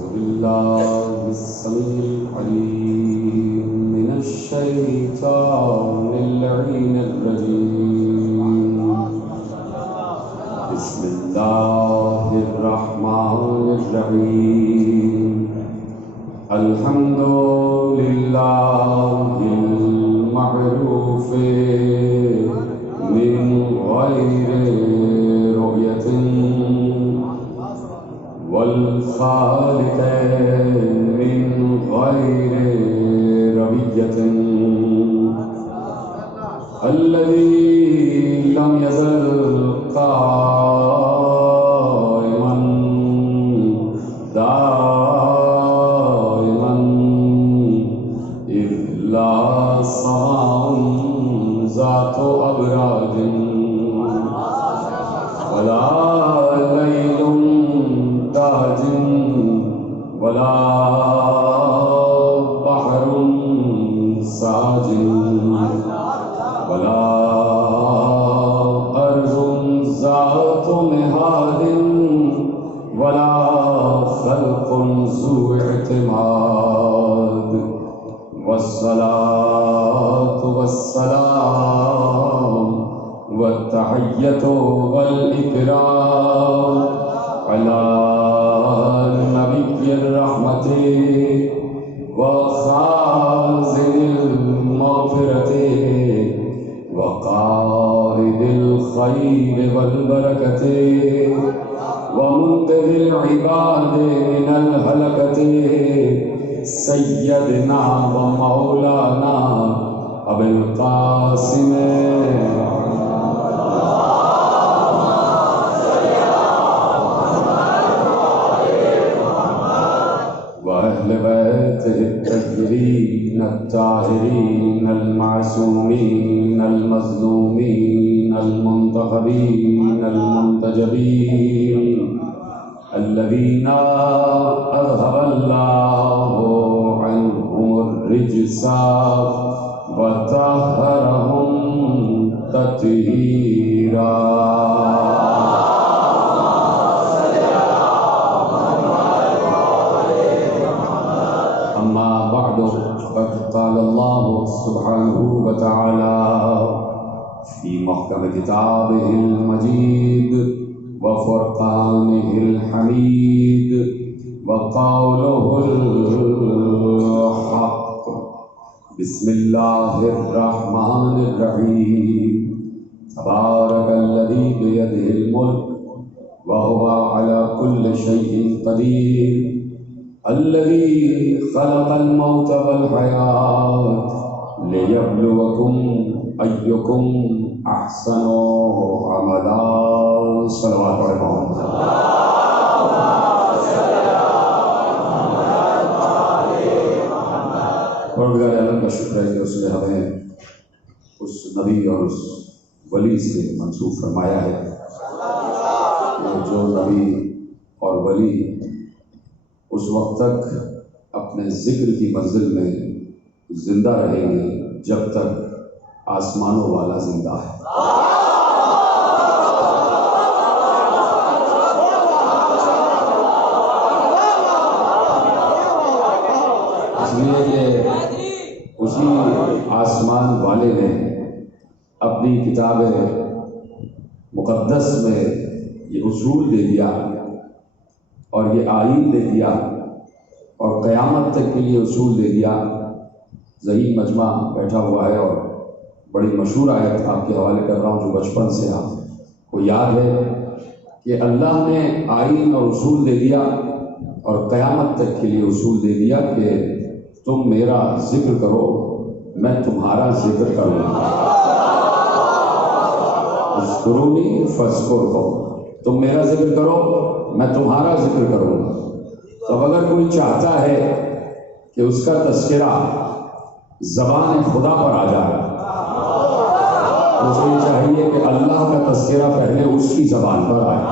بالله السميع العليم من الشيطان اللعين الرجيم. بسم الله الرحمن الرحيم. الحمد لله المعروف من غير رؤية والخالق من غير ربية الذي لم يزل قائما دائما إذ لا سماء ذات أبراج ولا ليل داج ولا بحر ساج ولا أرض ذات مهاد ولا خلق ذو اعتماد والصلاة والسلام والتحية والإكرام على نبي الرحمة وخازن المغفرة وقائد الخير والبركة ومنقذ العباد من الهلكة سيدنا ومولانا أبي القاسم وأهل بيته الطاهرين الطاهرين المعصومين المظلومين المنتخبين المنتجبين الذين أذهب الله عنهم الرجس وطهرهم تطهيرا. فقد قال الله سبحانه وتعالى في محكم كتابه المجيد وفرقانه الحميد وقوله الحق. بسم الله الرحمن الرحيم. تبارك الذي بيده الملك وهو على كل شيء قدير الذي خلق الموت والحياة ليبلوكم أيكم أحسن عملا. صلوات عليكم. پروردگار عالم کا شکر ہے کہ اس نے ہمیں اس نبی اور اس ولی سے منسوب فرمایا ہے کہ جو نبی اور ولی اس وقت تک اپنے ذکر کی منزل میں زندہ رہیں گے جب تک آسمانوں والا زندہ ہے. اس لیے کہ اسی آسمان والے نے اپنی کتاب مقدس میں یہ اصول دے دیا اور یہ آئین دے دیا اور قیامت تک کے لیے اصول دے دیا. ذہین مجمع بیٹھا ہوا ہے اور بڑی مشہور آیت آپ کے حوالے کر رہا ہوں جو بچپن سے آپ کو یاد ہے کہ اللہ نے آئین اور اصول دے دیا اور قیامت تک کے لیے اصول دے دیا کہ تم میرا ذکر کرو میں تمہارا ذکر کروں گا. اذکرونی فاذکرکم. تم میرا ذکر کرو میں تمہارا ذکر کروں گا. تو اگر کوئی چاہتا ہے کہ اس کا تذکرہ زبان خدا پر آ جائے تو اسے چاہیے کہ اللہ کا تذکرہ پہلے اس کی زبان پر آئے.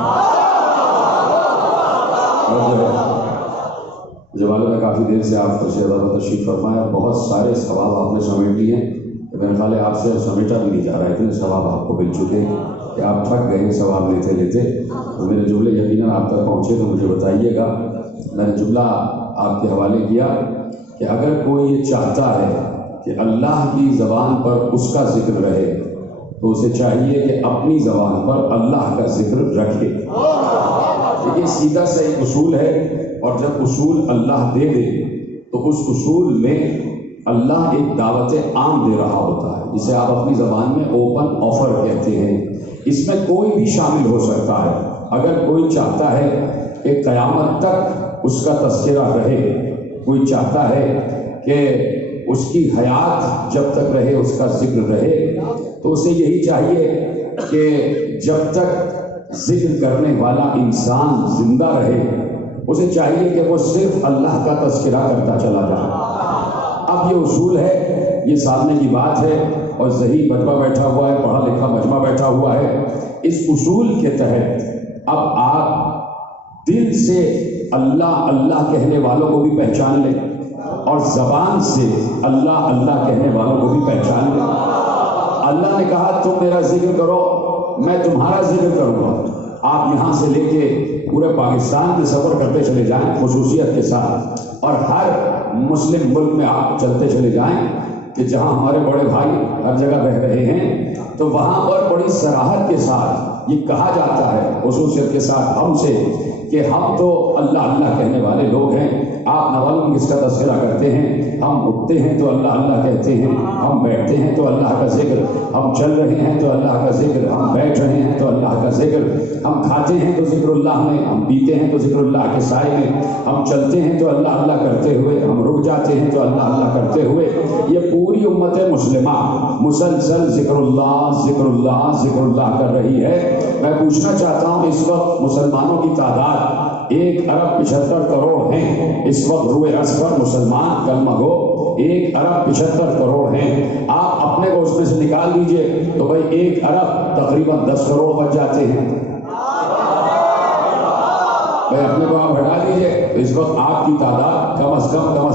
مجھے معلوم ہے کافی دیر سے آپ تشریف فرمایا، بہت سارے ثواب آپ نے سمیٹ لیے ہیں کہ میرے خیال ہے آپ سے سمیٹا بھی نہیں جا رہا ہے. اتنے ثواب آپ کو مل چکے کہ آپ تھک گئے ثواب لیتے لیتے. تو میرے جملے یقیناً آپ تک پہنچے تو مجھے بتائیے گا میں نے جملہ آپ کے حوالے کیا کہ اگر کوئی یہ چاہتا ہے کہ اللہ کی زبان پر اس کا ذکر رہے تو اسے چاہیے کہ اپنی زبان پر اللہ کا ذکر رکھے. یہ سیدھا سا ایک اصول ہے، اور جب اصول اللہ دے دے تو اس اصول میں اللہ ایک دعوت عام دے رہا ہوتا ہے، جسے آپ اپنی زبان میں اوپن آفر کہتے ہیں. اس میں کوئی بھی شامل ہو سکتا ہے. اگر کوئی چاہتا ہے کہ قیامت تک اس کا تذکرہ رہے، کوئی چاہتا ہے کہ اس کی حیات جب تک رہے اس کا ذکر رہے، تو اسے یہی چاہیے کہ جب تک ذکر کرنے والا انسان زندہ رہے اسے چاہیے کہ وہ صرف اللہ کا تذکرہ کرتا چلا جائے. اب یہ اصول ہے، یہ سامنے کی بات ہے، اور ذہین مجمع بیٹھا ہوا ہے، پڑھا لکھا مجمع بیٹھا ہوا ہے. اس اصول کے تحت اب آپ دل سے اللہ اللہ کہنے والوں کو بھی پہچان لیں اور زبان سے اللہ اللہ کہنے والوں کو بھی پہچان لیں. اللہ نے کہا تم میرا ذکر کرو، میں تمہارا ذکر کروں گا. آپ یہاں سے لے کے پورے پاکستان میں سفر کرتے چلے جائیں خصوصیت کے ساتھ، اور ہر مسلم ملک میں آپ چلتے چلے جائیں کہ جہاں ہمارے بڑے بھائی ہر جگہ رہ رہے ہیں، تو وہاں پر بڑی صراحت کے ساتھ یہ کہا جاتا ہے خصوصیت کے ساتھ ہم سے کہ ہم تو اللہ اللہ کہنے والے لوگ ہیں. آپ نہ معلوم کس کا تذکرہ کرتے ہیں. ہم اٹھتے ہیں تو اللہ اللہ کہتے ہیں، ہم بیٹھتے ہیں تو اللہ کا ذکر، ہم چل رہے ہیں تو اللہ کا ذکر، ہم بیٹھ رہے ہیں تو اللہ کا ذکر، ہم کھاتے ہیں تو ذکر اللہ میں، ہم پیتے ہیں تو ذکر اللہ کے سائے میں، ہم چلتے ہیں تو اللہ اللہ کرتے ہوئے، ہم رک جاتے ہیں تو اللہ اللہ کرتے ہوئے. یہ پوری امت مسلمہ مسلسل ذکر اللہ ذکر اللہ ذکر اللہ کر رہی ہے. میں پوچھنا چاہتا ہوں اس وقت مسلمانوں کی تعداد 1.75 کروڑ ہیں. اس وقت روئے ارض پر مسلمان کلمہ گو 1.75 کروڑ ہیں. آپ اپنے کو اس میں سے نکال دیجئے تو بھائی 1 ارب تقریباً 10 کروڑ بچ جاتے ہیں. بھائی اپنے کو آپ ہٹا دیجئے تو اس وقت آپ کی تعداد کم از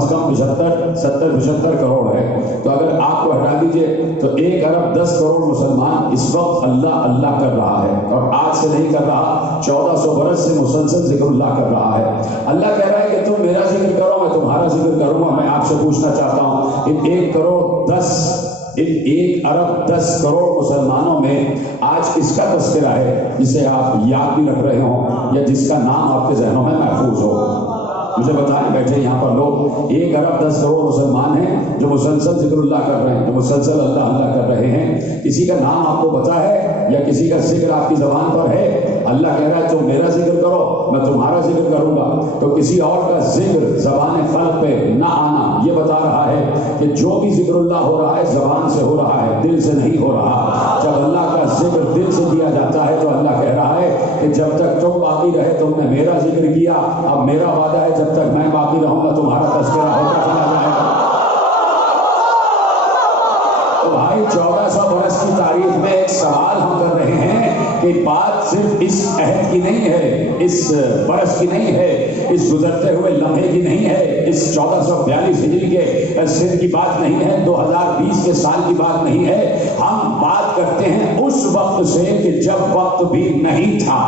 کم 70-75 کروڑ ہے. تو اگر آپ کو ہٹا دیجئے تو 1 ارب 10 کروڑ مسلمان اس وقت اللہ اللہ کر رہا ہے، اور آج سے نہیں کر رہا، 1400 برس سے مسلسل ذکر اللہ کر رہا ہے. اللہ کہہ رہا ہے کہ تم میرا ذکر کرو میں تمہارا ذکر کروں گا. میں آپ سے پوچھنا چاہتا ہوں ان 1 ارب 10 کروڑ مسلمانوں میں آج کس کا تذکرہ ہے جسے آپ یاد بھی رکھ رہے ہوں یا جس کا نام آپ کے ذہنوں میں محفوظ ہو؟ مجھے بتائیں. بیٹھے یہاں پر لوگ 1 ارب 10 کروڑ مسلمان ہیں جو مسلسل ذکر اللہ کر رہے ہیں، جو مسلسل اللہ اللہ کر رہے ہیں. کسی کا نام آپ کو پتا ہے یا کسی کا ذکر آپ کی زبان پر ہے؟ اللہ کہہ رہا ہے تم میرا ذکر کرو میں تمہارا ذکر کروں گا. تو کسی اور کا ذکر زبان خلق پہ نہ آنا یہ بتا رہا ہے کہ جو بھی ذکر اللہ ہو رہا ہے زبان سے ہو رہا ہے، دل سے نہیں ہو رہا. جب اللہ کا ذکر دل سے کیا جاتا ہے تو اللہ کہہ رہا ہے کہ جب تک تم باقی رہے تم نے میرا ذکر کیا. اب میرا وعدہ ہے جب تک میں باقی رہوں گا تمہارا تذکرہ ہوتا چلا جائے گا. تو بھائی 1400 برس کی تاریخ میں ایک سوال ہم کر رہے ہیں کہ بات صرف اس عہد کی نہیں ہے، اس برس کی نہیں ہے، اس گزرتے ہوئے لمحے کی نہیں ہے، اس 1442 ہجری کے سن کی بات نہیں ہے، 2020 کے سال کی بات نہیں ہے. ہم بات کرتے ہیں اس وقت سے کہ جب وقت بھی نہیں تھا.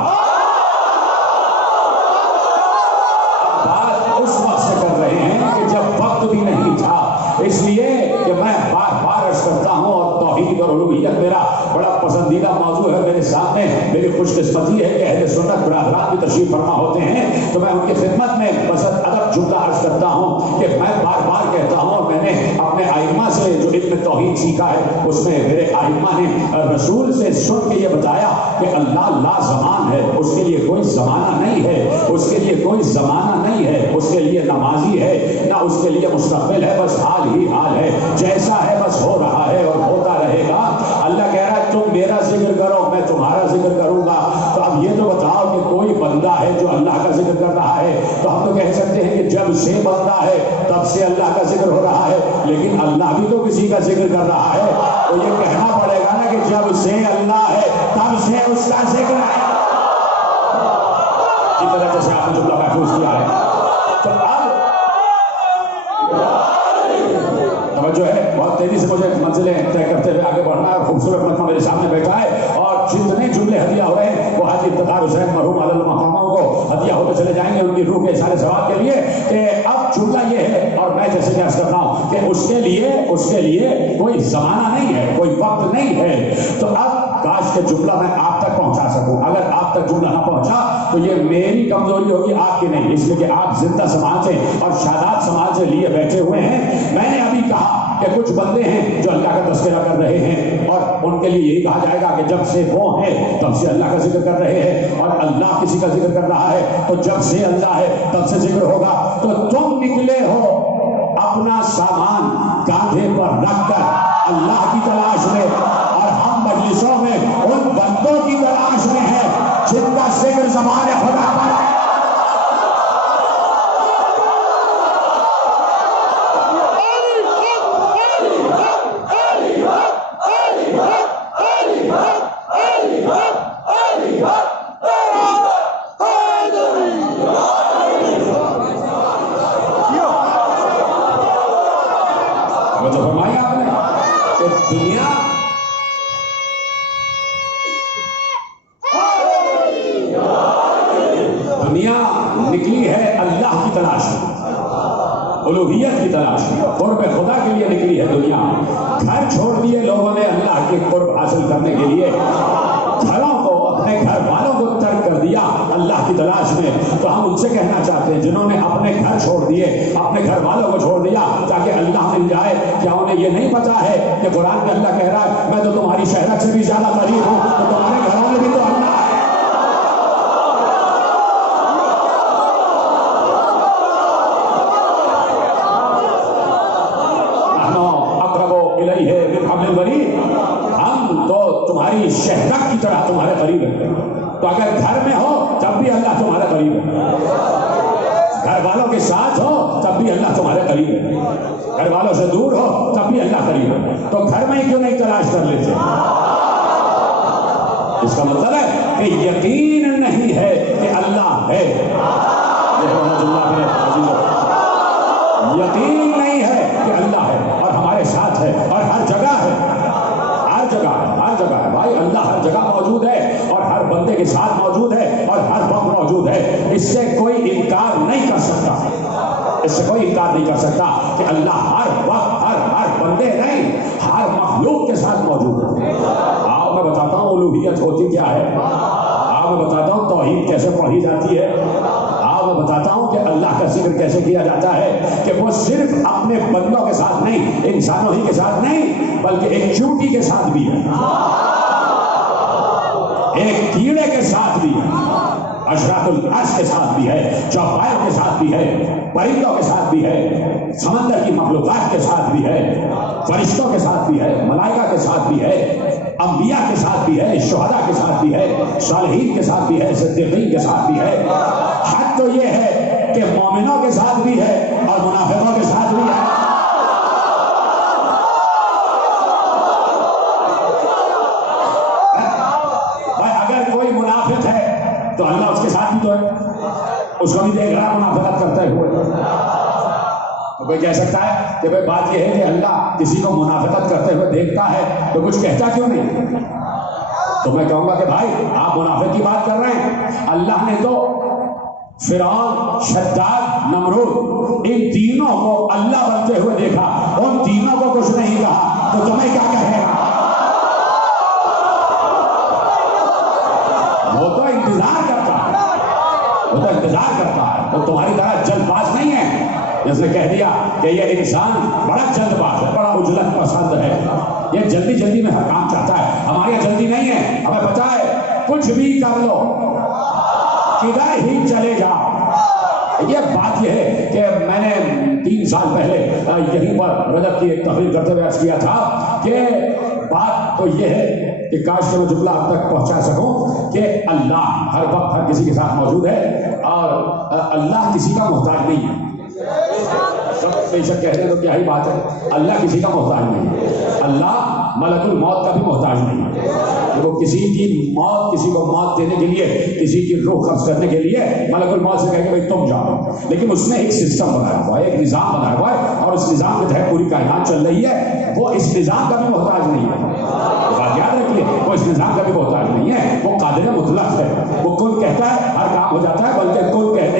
بات اس وقت سے کر رہے ہیں کہ جب وقت بھی نہیں تھا. اس لیے کہ میں بار بار عرض کرتا ہوں اور توحید اور الوہیت میرا بڑا پسندیدہ موضوع ہے. میرے سامنے میری خوش قسمتی ہے کہ اہل سنت برادران بھی تشریف فرما ہوتے ہیں تو میں ان کی خدمت میں بس ادب جھکا عرض کرتا ہوں کہ میں بار بار کہتا ہوں، اور میں نے اپنے ائمہ سے جو علم توحید سیکھا ہے اس میں میرے ائمہ نے رسول سے سن کے یہ بتایا کہ اللہ لا زمان ہے، اس کے لیے کوئی زمانہ نہیں ہے، اس کے لیے کوئی زمانہ نہیں ہے، اس کے لیے نہ ماضی ہے نہ اس کے لیے مستقبل ہے، بس حال ہی حال ہے، جیسا ہے بس ہو رہا ہے اور ہوتا رہے گا. اللہ کہہ رہا ہے تم میرا ذکر کرو میں تمہارا ذکر کروں گا. تو اب یہ تو بتاؤ کہ کوئی بندہ ہے جو اللہ کا ذکر کر رہا ہے تو ہم تو کہہ سکتے ہیں کہ جب سے بندہ ہے تب سے اللہ کا ذکر ہو رہا ہے، لیکن اللہ بھی تو کسی کا ذکر کر رہا ہے. تو یہ کہنا پڑے گا نا کہ جب سے اللہ ہے تب سے اس کا ذکر ہے. جس طرح سے آپ نے جملہ محفوظ کیا ہے. تو اب توجہ ہے، بہت تیزی سے مجھے منزلیں طے کرتے ہوئے آگے بڑھنا ہے. خوبصورت مجمع میرے سامنے بیٹھا ہے اور جتنے جملے ہدیہ ہو رہے ہیں وہ حاجی افتخار حسین مرحوم علی المقاموں کو ہدیہ ہوتے چلے جائیں گے ان کی روح کے اشارے ثواب کے لیے کہ اب جملہ یہ ہے، اور میں جیسے کہ عرض کرتا ہوں کہ اس کے لیے کوئی زمانہ نہیں ہے، کوئی وقت نہیں ہے. تو اب کاش کہ جملہ میں آپ تک پہنچا سکوں. اگر آپ تک جملہ نہ پہنچا تو یہ میری کمزوری ہوگی، آپ کی نہیں، اس لیے کہ آپ زندہ سماج سے اور شاداب سماج سے لیے بیٹھے ہوئے ہیں. میں نے ابھی کہا کہ کچھ بندے ہیں جو اللہ کا تذکرہ کر رہے ہیں، اور ان کے لیے یہی کہا جائے گا کہ جب سے وہ ہیں تب سے اللہ کا ذکر کر رہے ہیں، اور اللہ کسی کا ذکر کر رہا ہے تو جب سے اللہ ہے تب سے ذکر ہوگا. تو تم نکلے ہو اپنا سامان کاندھے پر رکھ کر اللہ کی تلاش میں، اور ہم مجلسوں میں ان بندوں کی تلاش میں ہیں جن کا ذکر زبان خدا پر ہے. دنیا نکلی ہے اللہ کی تلاش میں، الوہیت کی تلاش میں، قرب خدا کے لیے نکلی ہے دنیا. گھر چھوڑ دیے لوگوں نے اللہ کے قرب حاصل کرنے کے لیے، گھروں کو، اپنے گھر والوں کو ترک کر دیا اللہ کی تلاش میں. تو ہم ان سے کہنا چاہتے ہیں جنہوں نے اپنے گھر چھوڑ دیے، اپنے گھر والوں کو چھوڑ دیا تاکہ اللہ مل جائے، کیا انہیں یہ نہیں پتا ہے کہ قرآن میں اللہ کہہ رہا ہے میں تو تمہاری شہرت سے بھی زیادہ قریب ہوں، تو تمہارے گھروں میں بھی تو اللہ ہے. ہم تو تمہاری شہرت کی طرح تمہارے قریب ہے. تو اگر گھر میں ہو تب بھی اللہ تمہارے قریب ہے، گھر والوں کے ساتھ ہو تب بھی اللہ تمہارے قریب ہے، گھر والوں سے دور ہو تب بھی اللہ قریب ہے. تو گھر میں ہی کیوں نہیں تلاش کر لیتے؟ اس کا مطلب ہے کہ یقین نہیں ہے کہ اللہ ہے. یقین نہیں ہے کہ اللہ ہے اور ہمارے ساتھ ہے اور ہر جگہ ہے، ہر جگہ ہے، ہر جگہ ہے. بھائی اللہ ہر جگہ موجود ہے اور ہر بندے کے ساتھ موجود ہے اور ہر وقت موجود ہے. اس سے کوئی انکار نہیں کر سکتا، اس سے کوئی انکار نہیں کر سکتا کہ اللہ ہر وقت ہر بندے نہیں، ہر مخلوق کے ساتھ موجود ہے. آؤ میں بتاتا ہوں الوہیت ہوتی کیا ہے، آؤ میں بتاتا ہوں توحید کیسے پڑھی جاتی ہے، میں بتاتا ہوں کہ اللہ کا ذکر کیسے کیا جاتا ہے کہ وہ صرف اپنے بندوں کے ساتھ نہیں، انسانوں ہی کے ساتھ نہیں، بلکہ ایک چیونٹی کے ساتھ بھی ہے، ایک کیڑے کے ساتھ بھی ہے، اشراف العرش کے ساتھ بھی ہے، چوپایوں کے ساتھ بھی ہے، پرندوں کے ساتھ بھی ہے، سمندر کی مخلوقات کے ساتھ بھی ہے، فرشتوں کے ساتھ بھی ہے، ملائکہ کے ساتھ بھی ہے، انبیاء کے ساتھ بھی ہے، شہداء کے ساتھ بھی ہے، صالحین کے ساتھ بھی ہے، صدیقین کے ساتھ بھی ہے. حد تو یہ ہے کہ مومنوں کے ساتھ بھی ہے اور منافقوں کے ساتھ بھی ہے. بھائی اگر کوئی منافق ہے تو اللہ اس کے ساتھ بھی تو ہے، اس کو بھی دیکھ رہا منافقت کرتے ہوئے. تو کوئی کہہ سکتا ہے کہ بھائی بات یہ ہے کہ اللہ کسی کو منافقت کرتے ہوئے دیکھتا ہے تو کچھ کہتا کیوں نہیں؟ تو میں کہوں گا کہ بھائی آپ منافق کی بات کر رہے ہیں، اللہ نے تو فرعون، شداد، نمرود ان تینوں کو اللہ بنتے ہوئے دیکھا، ان تینوں کو کچھ نہیں کہا، تو تمہیں کیا کہے گا؟ وہ تو انتظار کرتا ہے، وہ تو انتظار کرتا ہے، وہ تمہاری طرح جلد باز نہیں ہے جس نے کہہ دیا کہ یہ انسان بڑا جلد باز ہے، بڑا عجلت پسند ہے، یہ جلدی جلدی میں ہر کام چاہتا ہے. ہمارے یہاں جلدی نہیں ہے، ہمیں پتا ہے کچھ بھی کر لو، کدھر ہی چلے جاؤ. یہ بات یہ ہے کہ میں نے 3 سال پہلے یہیں پر رجب کی ایک تقریر کرتے ہوئے عرض کیا تھا کہ بات تو یہ ہے کہ کاش کہ وہ جملہ آپ تک پہنچا سکوں کہ اللہ ہر وقت ہر کسی کے ساتھ موجود ہے اور اللہ کسی کا محتاج نہیں ہے. سب بے شک کہہ رہے تو کیا ہی بات ہے، اللہ کسی کا محتاج نہیں ہے، اللہ ملک الموت کا بھی محتاج نہیں ہے. وہ کسی کی موت، کسی کو موت دینے کے لیے، کسی کی روح قبض کرنے کے لیے ملک الموت سے کہے کہ بھائی تم جاؤ، لیکن اس نے ایک سسٹم بنایا ہوا ہے، ایک نظام بنایا ہوا ہے اور اس نظام کے تحت پوری کائنات چل رہی ہے. وہ اس نظام کا بھی محتاج نہیں ہے، بات یاد رکھیے، وہ اس نظام کا بھی محتاج نہیں ہے، وہ قادر مطلق ہے. وہ کون کہتا ہے ہر کام ہو جاتا ہے، بلکہ کون کہتا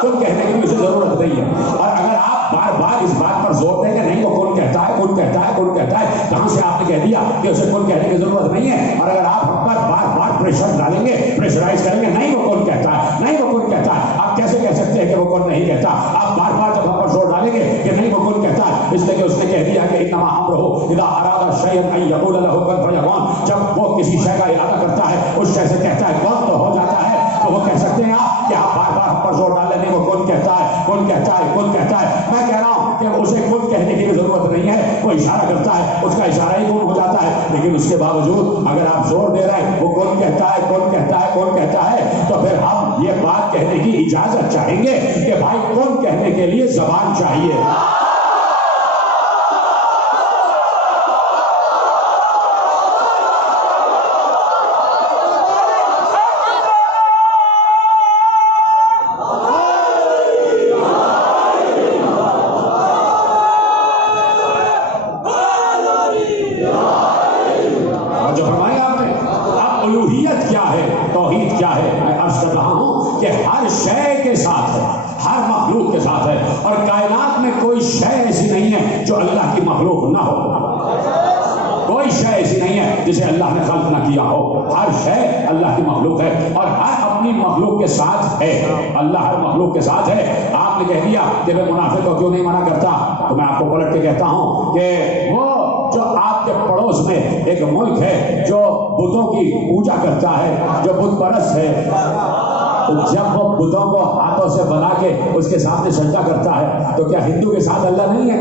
کن کہنے کی اسے ضرورت نہیں ہے. اور اگر آپ بار بار اس بات پر زور دیں کہ نہیں وہ کن کہتا ہے کن کہتا ہے کن کہتا ہے, کہاں سے آپ نے کہہ دیا کہ اسے کن کہنے کی ضرورت نہیں ہے. اور اگر آپ ہم پر بار بار پریشر ڈالیں گے, پریشرائز کریں گے, نہیں وہ کن کہتا ہے نہیں وہ کن کہتا ہے, آپ کیسے کہہ سکتے ہیں کہ وہ کن نہیں کہتا؟ آپ بار بار جب ہم پر زور ڈالیں گے کہ نہیں وہ کن کہتا ہے, اس لیے کہ اس نے کہہ دیا کہ انما امرہ اذا اراد شیئا ان یقول له کن فیکون. جب وہ کسی شے کا ارادہ کرتا ہے, اس شے سے کہتا ہے کن تو ہو جاتا ہے. تو وہ کہہ سکتے ہیں آپ کہ آپ بار بار ہم پر زور ڈال لیں, وہ کن کہتا ہے کن کہتا ہے کن کہتا ہے. میں کہہ رہا ہوں کہ اسے کن کہنے کی ضرورت نہیں ہے, وہ اشارہ کرتا ہے, اس کا اشارہ ہی کن ہو جاتا ہے. لیکن اس کے باوجود اگر آپ زور دے رہے ہیں وہ کن کہتا ہے کن کہتا ہے کن کہتا ہے, تو پھر ہم یہ بات کہنے کی اجازت چاہیں گے کہ بھائی کن کہنے کے لیے زبان چاہیے. جسے اللہ نے خلق نہ کیا ہو. ہر شے اللہ کی مخلوق ہے اور ہر اپنی مخلوق کے ساتھ ہے. اللہ ہر مخلوق کے ساتھ ہے. آپ نے کہہ دیا کہ میں منافق کو کیوں نہیں منع کرتا, تو میں آپ کو پلٹ کے کہتا ہوں کہ وہ جو آپ کے پڑوس میں ایک ملک ہے جو بتوں کی پوجا کرتا ہے, جو بت پرست ہے, جب وہ بتوں کو ہاتھوں سے بنا کے اس کے سامنے سجدہ کرتا ہے, تو کیا ہندو کے ساتھ اللہ نہیں ہے؟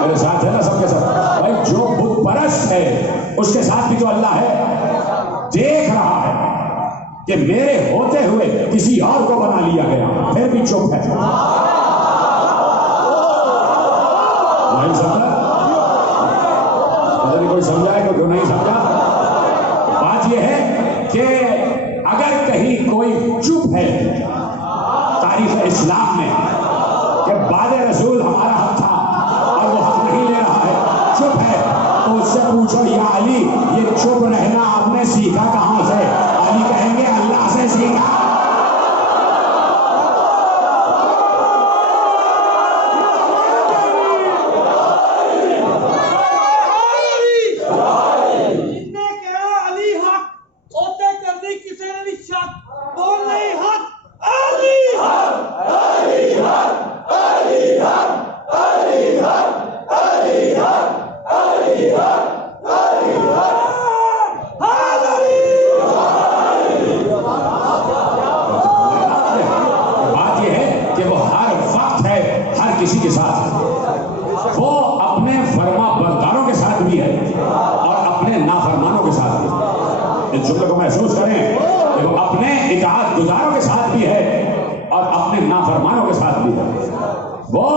میرے ساتھ ہے نا سب کے ساتھ بھائی. جو بت پرست ہے اس کے ساتھ بھی تو اللہ ہے. دیکھ رہا ہے کہ میرے ہوتے ہوئے کسی اور کو بنا لیا گیا, پھر بھی چپ ہے. نہیں سمجھا؟ اگر کوئی سمجھائے تو کیوں نہیں سمجھا؟ بات یہ ہے کہ اگر کہیں کوئی چپ ہے تاریخ اسلام میں کہ بعد رسول ہمارا حق تھا اور وہ حق نہیں لے رہا ہے, چپ ہے, تو اس سے پوچھو یا علی یہ چپ رہنا آپ نے سیکھا کہاں سے؟ علی کہیں گے اللہ سے سیکھا. کسی کے ساتھ وہ اپنے فرما برداروں کے ساتھ بھی ہے اور اپنے نافرمانوں کے ساتھ بھی ہے. اس جملے کو محسوس کریں کہ وہ اپنے اطاعت گزاروں کے ساتھ بھی ہے اور اپنے نافرمانوں کے ساتھ بھی ہے. وہ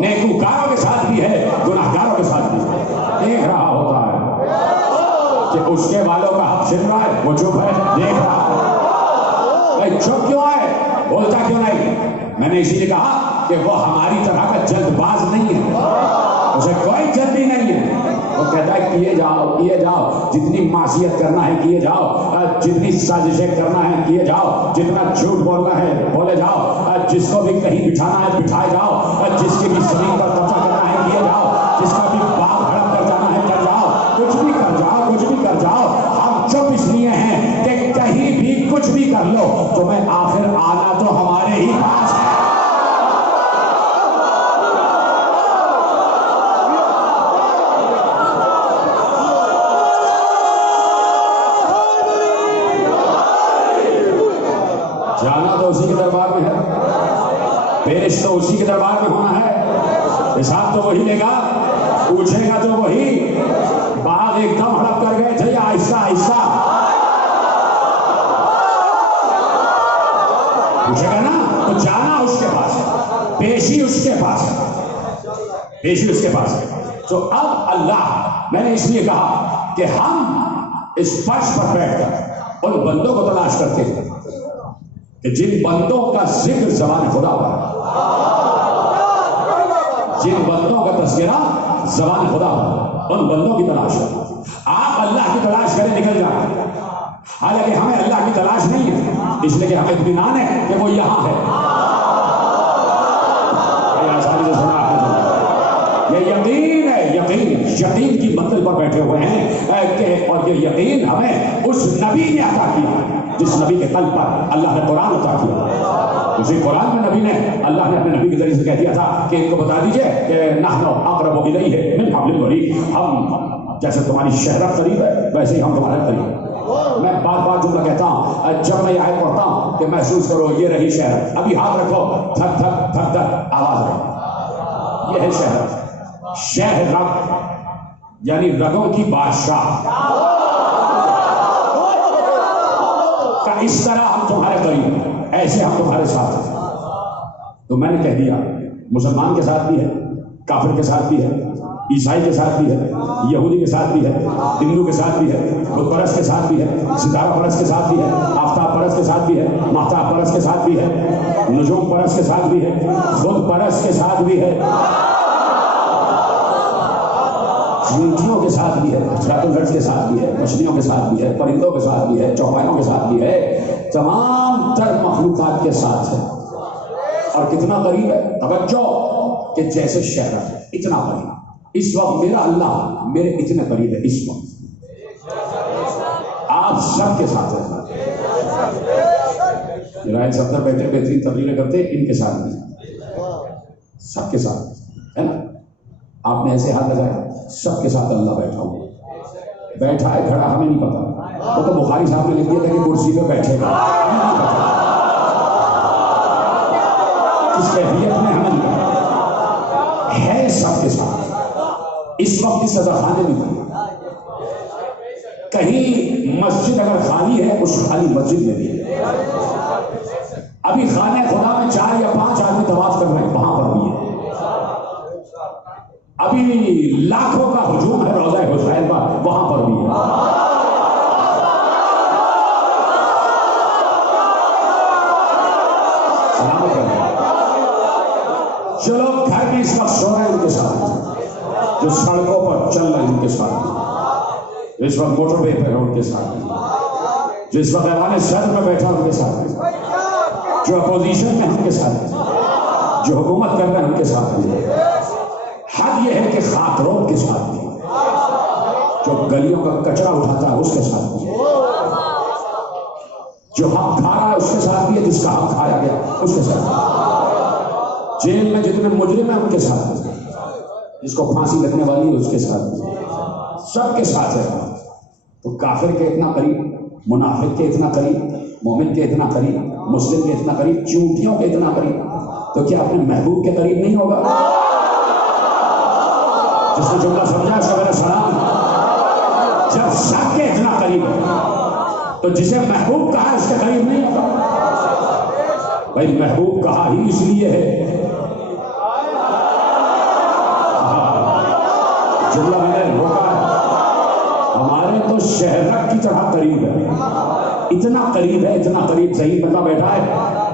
نیکوکاروں کے ساتھ بھی ہے, گناہگاروں کے ساتھ بھی ہے. دیکھ رہا ہوتا ہے کہ اس کے والوں کا حق چھن رہا ہے, وہ چپ ہے. دیکھ رہا ہے بھائی چپ کیوں ہے, بولتا کیوں نہیں؟ میں نے اسی لیے کہا کہ وہ ہماری طرح کا جلد باز نہیں ہے, اسے کوئی جلدی نہیں ہے. وہ کہتا ہے کیے جاؤ, جتنی معصیت کرنا ہے کیے جاؤ, جتنی سازشیں کرنا ہے کیے جاؤ, جتنا جھوٹ بولنا ہے بولے جاؤ, جس کو بھی کہیں بٹھانا ہے بٹھائے جاؤ, جس کی بھی زمین پر قبضہ کرنا ہے کیے جاؤ, جس کا بھی باغ ہڑپ کر جانا ہے کر جاؤ, کچھ بھی کر جاؤ, کچھ بھی کر جاؤ. ہم چپ اس لیے ہیں کہ کہیں بھی کچھ بھی کر لو تمہیں آخر آنا تو ہمارے ہی پاس ہے. جانا تو اسی کے دربار میں ہے, پیش تو اسی کے دربار میں ہونا ہے, حساب تو وہی لے گا, پوچھے گا تو وہی. باغ ایک دم ہڑپ کر گئے تھے یا آہستہ آہستہ پوچھے گا نا, تو جانا اس کے پاس ہے, پیشی اس کے پاس ہے, پیشی اس کے پاس ہے. تو اب اللہ, میں نے اس لیے کہا کہ ہم اس فرش پر بیٹھ کر ان بندوں کو تلاش کرتے ہیں کہ جن بندوں کا ذکر زبان خدا پر, جن بندوں کا تذکرہ زبان خدا پر, ان بندوں کی تلاش کریں. آپ اللہ کی تلاش کریں, نکل جائیں. حالانکہ ہمیں اللہ کی تلاش نہیں ہے، اس لیے کہ ہمیں اطمینان ہے کہ وہ یہاں ہے۔ آسانی سے سنا آپ نے، یہ یقین ہے، یقین کی منزل پر بیٹھے ہوئے ہیں اور یہ یقین ہمیں اس نبی نے عطا کیا جس نبی کے قلب پر اللہ نے قرآن عطا کیا۔ اسی قرآن میں نبی نے، اللہ نے اپنے نبی کے ذریعے سے کہہ دیا تھا کہ ان کو بتا دیجئے کہ نحن اقرب الیہ من حبل الورید، ہم جیسے تمہاری شہرت قریب ہے ویسے ہی ہم تمہارے قریب ہیں۔ میں بار بار جملہ کہتا ہوں، جب میں یہ آیت پڑھتا ہوں کہ محسوس کرو یہ رہی شہرت، ابھی ہاتھ رکھو، دھک دھک دھک دھک آواز رہے، یہ ہے شہرت۔ شہر رگ یعنی رگوں کی بادشاہ کا اس طرح ہم تمہارے قریب ہیں، ایسے ہم تمہارے ساتھ ہیں۔ تو میں نے کہہ دیا مسلمان کے ساتھ بھی ہے، کافر کے ساتھ بھی ہے، عیسائی کے ساتھ بھی ہے، یہودی کے ساتھ بھی ہے، ہندو کے ساتھ بھی ہے، بت پرست کے ساتھ بھی ہے، ستارہ پرست کے ساتھ بھی ہے، آفتاب پرست کے ساتھ بھی ہے، ماہتاب پرست کے ساتھ بھی ہے، نجوم پرست کے ساتھ بھی ہے، خود پرست کے ساتھ بھی ہے، چیونٹیوں کے ساتھ بھی ہے، چاکلگڑھ کے ساتھ بھی ہے، مچھلیوں کے ساتھ بھی ہے، پرندوں کے ساتھ بھی ہے، چوپائوں کے ساتھ بھی ہے، تمام تر مخلوقات کے ساتھ ہے۔ اور کتنا قریب ہے، توجہ، کہ جیسے شہر ہے اتنا قریب۔ اس وقت میرا اللہ میرے اتنے قریب ہے، اس وقت آپ سب کے ساتھ ہیں۔ رائل صدر بیٹھے بہترین تقریریں کرتے ہیں، ان کے ساتھ بھی سب کے ساتھ ہے نا۔ آپ نے ایسے ہاتھ لگایا، سب کے ساتھ اللہ بیٹھا ہوا، بیٹھا ہے کھڑا ہمیں نہیں پتا، وہ تو بخاری صاحب نے لکھ دیا تھا کہ کرسی پہ بیٹھے گا، کس کیفیت میں ہمیں نہیں پتا، ہے سب کے ساتھ۔ اس وقت اس سزا خانے میں کہیں مسجد اگر خالی ہے، اس خالی مسجد میں بھی ہے۔ ابھی خانہ خدا میں 4 یا 5 آدمی طواف کر رہے ہیں، وہاں پر بھی ہے۔ ابھی لاکھوں کا ہجوم ہے روضہ حسین پر، وہاں پر بھی ہے۔ سلامت رہے۔ چلو گھر میں اس وقت سو رہے ہیں ان کے ساتھ، جو سڑکوں پر چل رہے ہیں ان کے ساتھ، جو اس وقت موٹر وے پہ ہے ان کے ساتھ، جو اس وقت ایوان صدر میں بیٹھا ان کے ساتھ، جو اپوزیشن میں ان کے ساتھ، جو حکومت کر رہے ہیں ان کے ساتھ بھی۔ حد یہ ہے کہ خاطروں کے ساتھ بھی، جو گلیوں کا کچرا اٹھاتا ہے اس کے ساتھ بھی، جو حق کھا رہا ہے اس کے ساتھ بھی ہے، جس کا حق کھایا گیا اس کے ساتھ بھی، جیل میں جتنے مجرم ہیں ان کے ساتھ بھی، جس کو پھانسی لگنے والی ہے اس کے ساتھ بھی، سب کے ساتھ ہے۔ تو کافر کے اتنا قریب، منافق کے اتنا قریب، مومن کے اتنا قریب، مسلم کے اتنا قریب، چونٹیوں کے اتنا قریب، تو کیا اپنے محبوب کے قریب نہیں ہوگا؟ جس نے جملہ سمجھا اس کا میرا سلام۔ جب سب کے اتنا قریب ہے تو جسے محبوب کہا اس کے قریب نہیں ہوگا۔ بھائی محبوب کہا ہی اس لیے ہے، جملہ میں نے روکا ہے، ہمارے تو شہرک کی طرح قریب ہے، اتنا قریب ہے، اتنا قریب۔ صحیح بندہ بیٹھا ہے،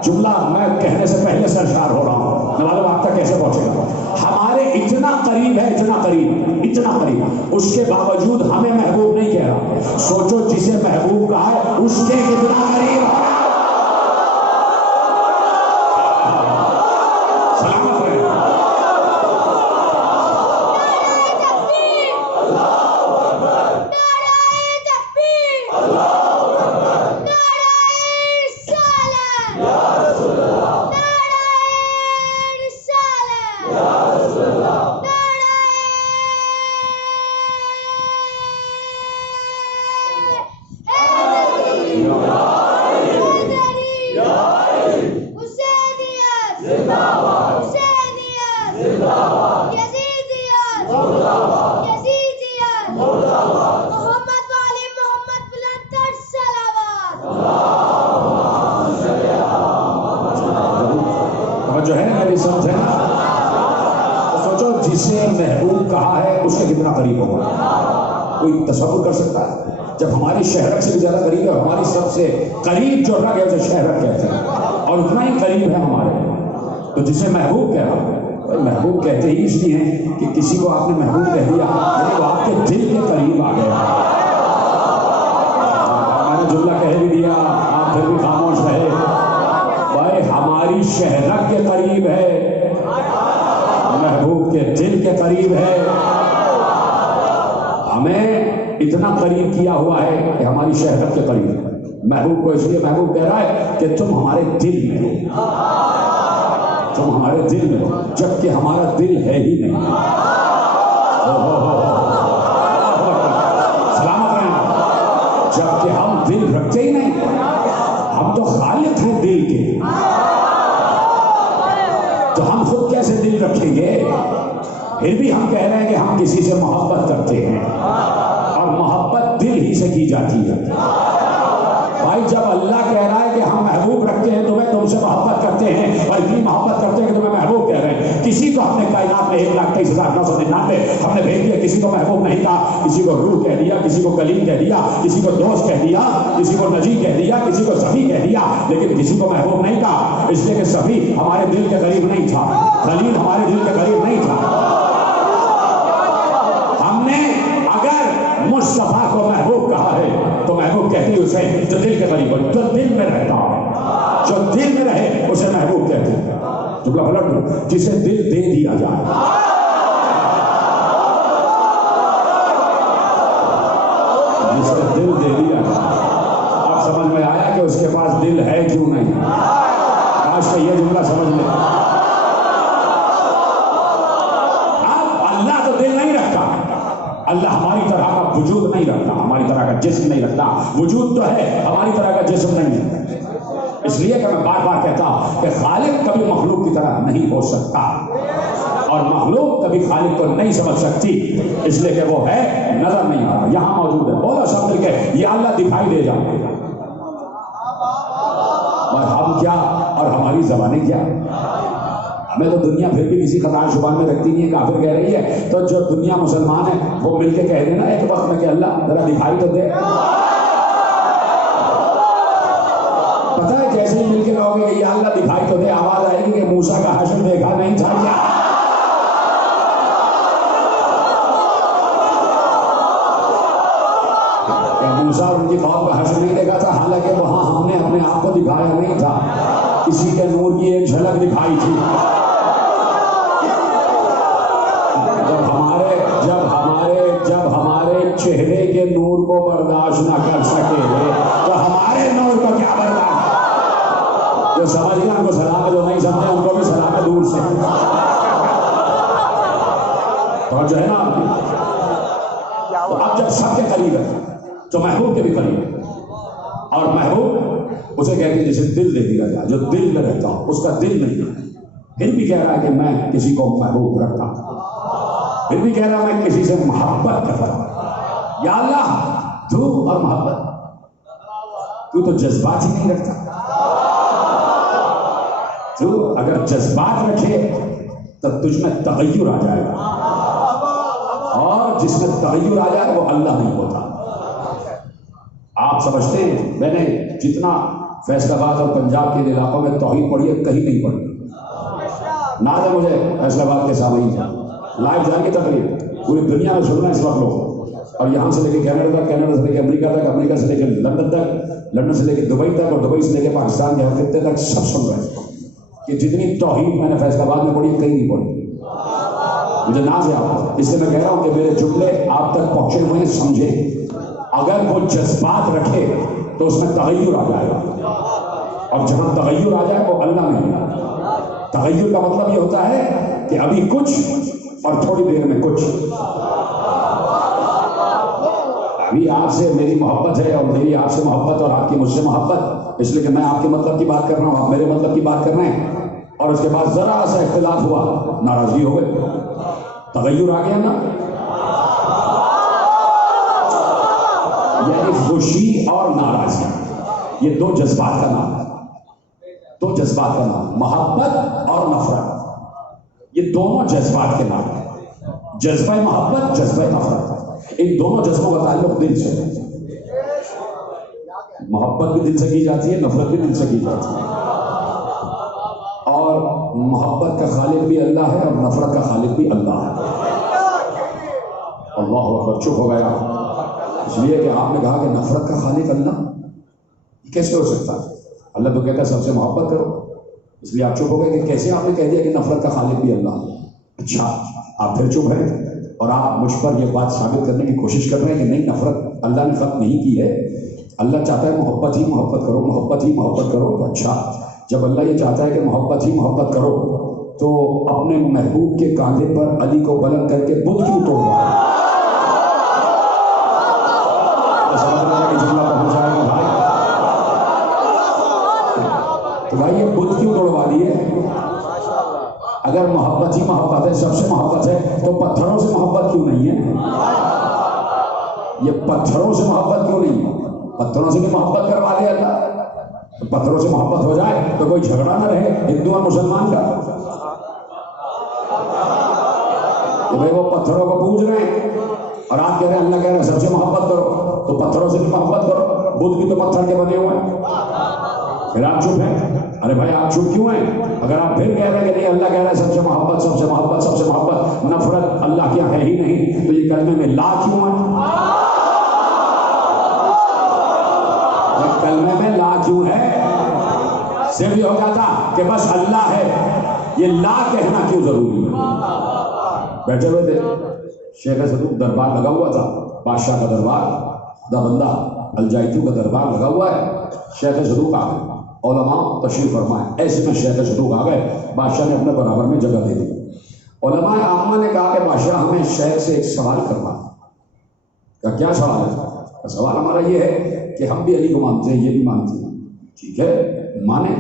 جملہ میں کہنے سے پہلے سرشار ہو رہا ہوں، معلوم آپ تک کیسے پہنچے گا۔ ہمارے اتنا قریب ہے، اتنا قریب، اتنا قریب، اس کے باوجود ہمیں محبوب نہیں کہہ رہا۔ سوچو جسے محبوب کہا ہے اس کے کتنا قریب ہے۔ سلامت رہے۔ جو ہے نا میری سمجھ ہے نا، تو سوچو جسے محبوب کہا ہے اس کے کتنا قریب ہوگا، کوئی تصور کر سکتا ہے؟ جب ہماری شہرک سے بھی زیادہ قریب ہے، ہماری سب سے قریب جو رگ ہے اسے شہرک کہتے ہیں، اور اتنا ہی قریب ہے ہمارے، تو جسے محبوب کہہ رہا ہے، محبوب کہتے ہی اس لیے ہیں کہ کسی کو آپ نے محبوب کہہ دیا یعنی وہ آپ کے دل کے قریب آ گیا۔ میں نے ہمیں اتنا قریب کیا ہوا ہے کہ ہماری شہرت کے قریب ہے. محبوب کو اس لیے محبوب کہہ رہا ہے کہ تم ہمارے دل میں ہو، تم ہمارے دل میں ہو، جبکہ ہمارا دل ہے ہی نہیں. سلامت رہنا. جبکہ ہم دل رکھتے ہی نہیں، ہم تو خالق ہیں دل کے، تو ہم خود کیسے دل رکھیں گے؟ پھر بھی ہم کہہ رہے ہیں کہ ہم کسی سے محبت کرتے ہیں، اور محبت دل ہی سے کی جاتی ہے. بھائی جب اللہ کہہ رہا ہے کہ ہم محبوب رکھتے ہیں تمہیں، تم سے محبت کرتے ہیں اور اتنی محبت کرتے ہیں کہ تمہیں محبوب کہہ رہے ہیں. کسی کو ہم نے کائنات میں 1,23,999 ہم نے بھیج دیا، کسی کو محبوب نہیں کہا، کسی کو روح کہہ دیا، کسی کو کلیم کہہ دیا، کسی کو دوست کہہ دیا، کسی کو نجی کہہ دیا، کسی کو صفی کہہ دیا، لیکن کسی کو محبوب نہیں کہا. اس لیے کہ صفی ہمارے دل کے قریب نہیں تھا، خلیل ہمارے دل کے قریب نہیں تھا. ہم نے اگر مصطفیٰ کو محبوب کہا ہے تو محبوب کہتے ہیں اسے جو دل کے قریب ہو، جو دل میں رہتا ہو، جو دل میں رہے اسے محبوب کہتے ہیں. جملہ پلٹ دو، جسے دل دے دیا جائے. جسے دل دے دیا جائے. اب سمجھ میں آیا کہ اس کے پاس دل ہے کیوں نہیں. آج کا یہ جملہ سمجھ لیں. اب اللہ تو دل نہیں رکھتا، اللہ ہماری طرح کا وجود نہیں رکھتا، ہماری طرح کا جسم نہیں رکھتا. وجود تو ہے، ہماری طرح کا جسم نہیں ہے. اس لیے کہ میں بار بار کہتا ہوں کہ خالق کبھی مخلوق کی طرح نہیں ہو سکتا، اور مخلوق کبھی خالق کو نہیں سمجھ سکتی، اس لیے کہ وہ ہے نظر نہیں آ رہا، یہاں موجود ہے. بولا سب مل کے یہ اللہ دکھائی دے جائے، اور ہم کیا اور ہماری زبانیں کیا. ہمیں تو دنیا پھر بھی کسی خطار زبان میں رکھتی نہیں ہے، کافر کہہ رہی ہے تو جو دنیا مسلمان ہے وہ مل کے کہہ دینا ایک وقت میں کہ اللہ ذرا دکھائی تو دے. پتہ ہے جیسے ہی مل کے کہو گے کہ یا اللہ دکھائی تو دے، آواز آئے گی کہ موسیٰ کا حشر دیکھا نہیں تھا کیا؟ موسیٰ اور ان کی قوم کا حشر نہیں دیکھا تھا، حالانکہ وہاں ہم نے اپنے آپ کو دکھایا نہیں تھا، کسی کے نور کی ایک جھلک دکھائی تھی. جب ہمارے چہرے کے نور کو برداشت نہ کر سکے تو ہمارے نور کو کیا برداشت. جو سمجھ گئے ان کو سلام ہے، جو نہیں سمجھے ان کو بھی سلام ہے دور سے. اور جو ہے نا اب جب سب کے قریب ہے تو محبوب کے بھی قریب ہے، اور محبوب اسے کہتے ہیں جسے دل دے دیا جائے، جو دل میں رہتا ہوں. اس کا دل نہیں ہے، پھر بھی کہہ رہا ہے کہ میں کسی کو محبوب رکھتا ہوں، پھر بھی کہہ رہا میں کسی سے محبت کرتا ہوں. یا اللہ تو اور محبت، تو جذبات ہی نہیں رکھتا. تو اگر جذبات رکھے تو تجھ میں تغیر آ جائے گا، اور جس میں تغیر آ جائے وہ اللہ نہیں ہوتا. آپ سمجھتے ہیں میں نے جتنا فیصل آباد اور پنجاب کے علاقوں میں توحید پڑھی ہے کہیں نہیں پڑھی. ناز ہے مجھے فیصل آباد کے سامنے لائیو جان کی تقریر پوری دنیا میں سننا اس وقت لوگ، اور یہاں سے لے کے کینیڈا تک، کینیڈا سے لے کے امریکہ تک، امریکہ سے لے کے لندن تک، لندن سے لے کے دبئی تک، اور دبئی سے لے کے پاکستان کے ہر خطے تک سب سن رہے ہیں کہ جتنی توحید میں نے فیصل آباد میں پڑھی کہیں نہیں پڑھی. مجھے ناز ہے آپ، اس لیے میں کہہ رہا ہوں کہ میرے جملے آپ تک پہنچے ہوئے سمجھے. اگر وہ جذبات رکھے تو اس میں تغیر آ جائے گا، اور جہاں تغیر آ جائے وہ اللہ نہیں. تغیر کا مطلب یہ ہوتا ہے کہ ابھی کچھ اور تھوڑی دیر میں کچھ. ابھی آپ سے میری محبت ہے، اور میری آپ سے محبت، اور آپ کی مجھ سے محبت، اس لیے کہ میں آپ کے مطلب کی بات کر رہا ہوں، آپ میرے مطلب کی بات کر رہے ہیں، اور اس کے بعد ذرا سا اختلاف ہوا، ناراضگی ہو گئی، تغیر آ گیا نا. یعنی خوشی اور ناراضگی یہ دو جذبات کا نام ہے. دو جذبات کا نام، محبت اور نفرت، یہ دونوں جذبات کے نام ہیں. جذبہ محبت، جذبہ نفرت، ان دونوں جذبوں کا تعلق دل سے ہے. محبت بھی دل سے کی جاتی ہے، نفرت بھی دل سے کی جاتی ہے. اور محبت کا خالق بھی اللہ ہے، اور نفرت کا خالق بھی اللہ ہے. اللہ اکبر. چپ ہو گیا اس لیے کہ آپ نے کہا کہ نفرت کا خالق اللہ، کیسے ہو سکتا ہے؟ اللہ تو کہتا ہے سب سے محبت کرو، اس لیے آپ چپ ہو گئے کہ کیسے آپ نے کہہ دیا کہ نفرت کا خالق بھی اللہ. اچھا آپ پھر چپ ہیں، اور آپ مجھ پر یہ بات ثابت کرنے کی کوشش کر رہے ہیں کہ نہیں، نفرت اللہ نے ختم نہیں کی ہے، اللہ چاہتا ہے محبت ہی محبت کرو، محبت ہی محبت کرو۔ تو اچھا، جب اللہ یہ چاہتا ہے کہ محبت ہی محبت کرو تو اپنے محبوب کے کاندھے پر علی کو بلند کر کے بت کیوں توڑوا ہے؟ تو بھائی یہ بت کیوں توڑوا دیے؟ اگر محبت ہی محبت ہے، سب سے محبت ہے، تو پتھروں سے محبت کیوں نہیں ہے؟ یہ پتھروں سے محبت کیوں نہیں ہے؟ پتھروں سے بھی محبت کروا دے اللہ، تو پتھروں سے محبت ہو جائے تو کوئی جھگڑا نہ رہے ہندو اور مسلمان کا کہ بھائی وہ پتھروں کو پوج رہے ہیں اور آپ کہہ رہے ہیں اللہ کہہ رہے ہیں سب سے محبت کرو، تو پتھروں سے بھی محبت کرو، بدھ بھی تو پتھر کے بنے ہوئے ہیں، پھر آپ چپ ہیں؟ ارے بھائی آپ چپ کیوں ہیں؟ اگر آپ پھر کہہ رہے ہیں کہ نہیں اللہ کہہ رہا ہے سب سے محبت، سب سے محبت، سب سے محبت، نفرت اللہ کی ہے ہی نہیں، تو یہ کلمے میں لا کیوں ہے؟ کلمے میں لا کیوں ہے؟ صرف یہ ہو جاتا کہ بس اللہ ہے، یہ لا کہنا کیوں ضروری ہے؟ بیٹھے ہوئے تھے، شیخ صدوق دربار لگا ہوا تھا، بادشاہ کا دربار، دبندہ الجائتو کا دربار لگا ہوا ہے، شیخ صدوق آ گئے، علماء تشریف فرمائے، ایسے میں شیخ صدوق آ گئے، بادشاہ نے اپنے برابر میں جگہ دے دی۔ علماء عامہ نے کہا کہ بادشاہ ہمیں شیخ سے ایک سوال کرنا ہے۔ کیا سوال ہے؟ سوال ہمارا یہ ہے کہ ہم بھی علی کو مانتے ہیں، یہ بھی مانتے ہیں، ٹھیک ہے مانیں،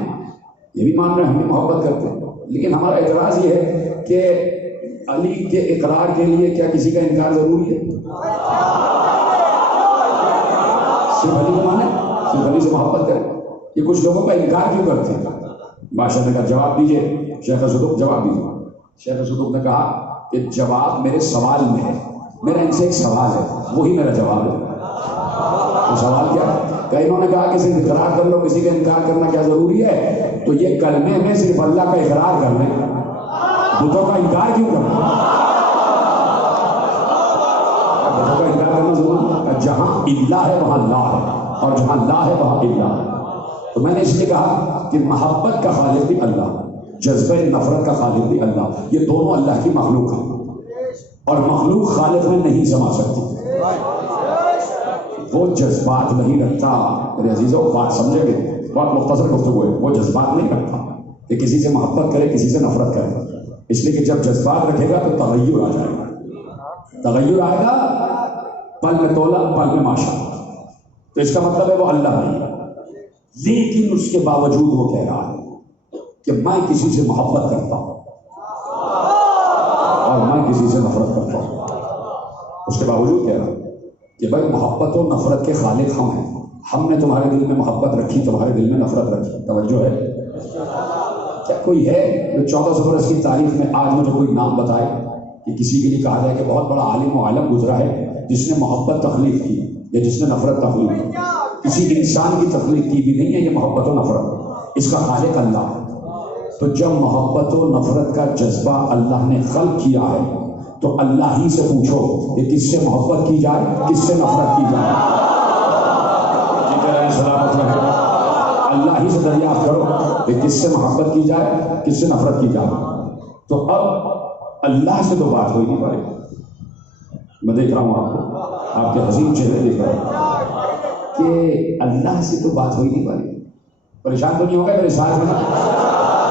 یہ بھی مان رہے ہیں، ہم بھی محبت کرتے ہیں، لیکن ہمارا اعتراض یہ ہے کہ علی کے اقرار کے لیے کیا کسی کا انکار ضروری ہے؟ صرف علی کو مانیں، صرف علی سے محبت کریں، یہ کچھ لوگوں کا انکار کیوں کرتے ہیں؟ بادشاہ نے کہا جواب دیجئے، شیخ صدوق جواب دیجئے۔ شیخ صدوق نے کہا کہ جواب میرے سوال میں ہے، میرا ان سے ایک سوال ہے، وہی میرا جواب ہے۔ تو سوال کیا ہے؟ کہ انہوں نے کہا کہ صرف اقرار کر لو، کسی کا انکار کرنا کیا ضروری ہے؟ تو یہ کلمے میں صرف اللہ کا اقرار کر لیں، بتوں کا انکار کیوں کرنا؟ بتوں کا انکار کرنا ضروری ہے؟ جہاں اللہ ہے وہاں لا ہے، اور جہاں لا ہے وہاں اللہ ہے۔ تو میں نے اس لیے کہا کہ محبت کا خالق بھی اللہ، جذبہ نفرت کا خالق بھی اللہ، یہ دونوں اللہ کی مخلوق ہیں، اور مخلوق خالق میں نہیں سما سکتی، وہ جذبات نہیں رکھتا۔ میرے عزیزوں بات سمجھیں گے، بہت مختصر گفتگو ہے، وہ جذبات نہیں رکھتا کہ کسی سے محبت کرے، کسی سے نفرت کرے، اس لیے کہ جب جذبات رکھے گا تو تغیر آ جائے گا، تغیر آئے گا، پل میں تولا پل میں ماشا، تو اس کا مطلب ہے وہ اللہ نہیں ہے۔ لیکن اس کے باوجود وہ کہہ رہا ہے کہ میں کسی سے محبت کرتا ہوں اور میں کسی سے نفرت کرتا ہوں، اس کے باوجود کہہ رہا ہے کہ بھائی محبت و نفرت کے خالق ہم ہیں، ہم نے تمہارے دل میں محبت رکھی، تمہارے دل میں نفرت رکھی، توجہ ہے؟ کیا کوئی ہے جو 1400 برس کی تاریخ میں آج مجھے کوئی نام بتائے کہ کسی کے لیے کہا جائے کہ بہت بڑا عالم و عالم گزرا ہے جس نے محبت تخلیق کی یا جس نے نفرت تخلیق کی؟ کسی انسان کی تخلیق کی بھی نہیں ہے یہ محبت و نفرت، اس کا خالق اللہ ہے۔ تو جب محبت و نفرت کا جذبہ اللہ نے خلق کیا ہے تو اللہ ہی سے پوچھو کہ کس سے محبت کی جائے، کس سے نفرت کی جائے، سلامت رہے، اللہ ہی سے دریافت کرو کہ کس سے محبت کی جائے، کس سے نفرت کی جائے۔ تو اب اللہ سے تو بات ہوئی نہیں پا رہی، میں دیکھ رہا ہوں آپ کو، آپ کے حسین چہرے دیکھ رہا ہوں کہ اللہ سے تو بات ہوئی نہیں پا رہی۔ پریشان تو نہیں ہوگا میرے ساتھ میں؟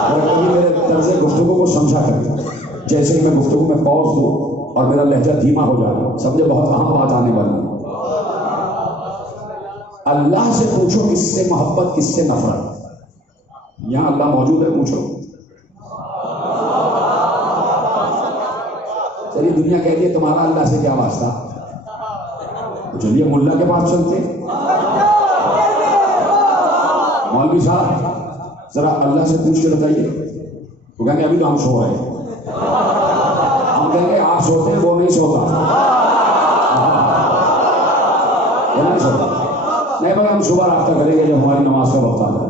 اور کبھی میرے طرز گفتگو کو سمجھا کریں، جیسے ہی میں گفتگو میں پاز دوں اور میرا لہجہ دھیما ہو جائے، سمجھے بہت اہم بات آنے والی ہے۔ اللہ سے پوچھو کس سے محبت، کس سے نفرت، یہاں اللہ موجود ہے، پوچھو۔ چلیے دنیا کہتی ہے تمہارا اللہ سے کیا واسطہ، چلیے ملا کے پاس چلتے، مولوی صاحب ذرا اللہ سے پوچھ کے بتائیے، وہ کہیں گے ابھی تو ہم سو رہے ہیں، ہم کہیں گے آپ سوتے ہیں، وہ نہیں سوتا، وہ نہیں سوتا، نہیں بھائی ہم صبح رابطہ کریں گے جب ہماری نماز کا وقت آتا ہے،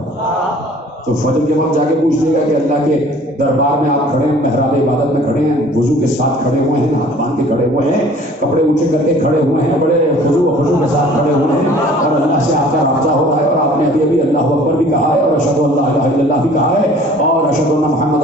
تو فجر کے وقت جا کے پوچھ لے گا کہ اللہ کے دربار میں آپ کھڑے ہیں، محراب عبادت میں کھڑے ہیں، وضو کے ساتھ کھڑے ہوئے ہیں، ہاتھ باندھ کے کھڑے ہوئے ہیں، کپڑے اونچے کر کے کھڑے ہوئے ہیں، بڑے خضوع و خشوع کے ساتھ کھڑے ہوئے ہیں، اور اللہ سے آپ کا رابطہ ہو رہا ہے، اور آپ نے ابھی اللہ اکبر بھی کہا ہے، اور اشہد ان لا الہ الا اللہ بھی کہا ہے، اور اشہد ان محمد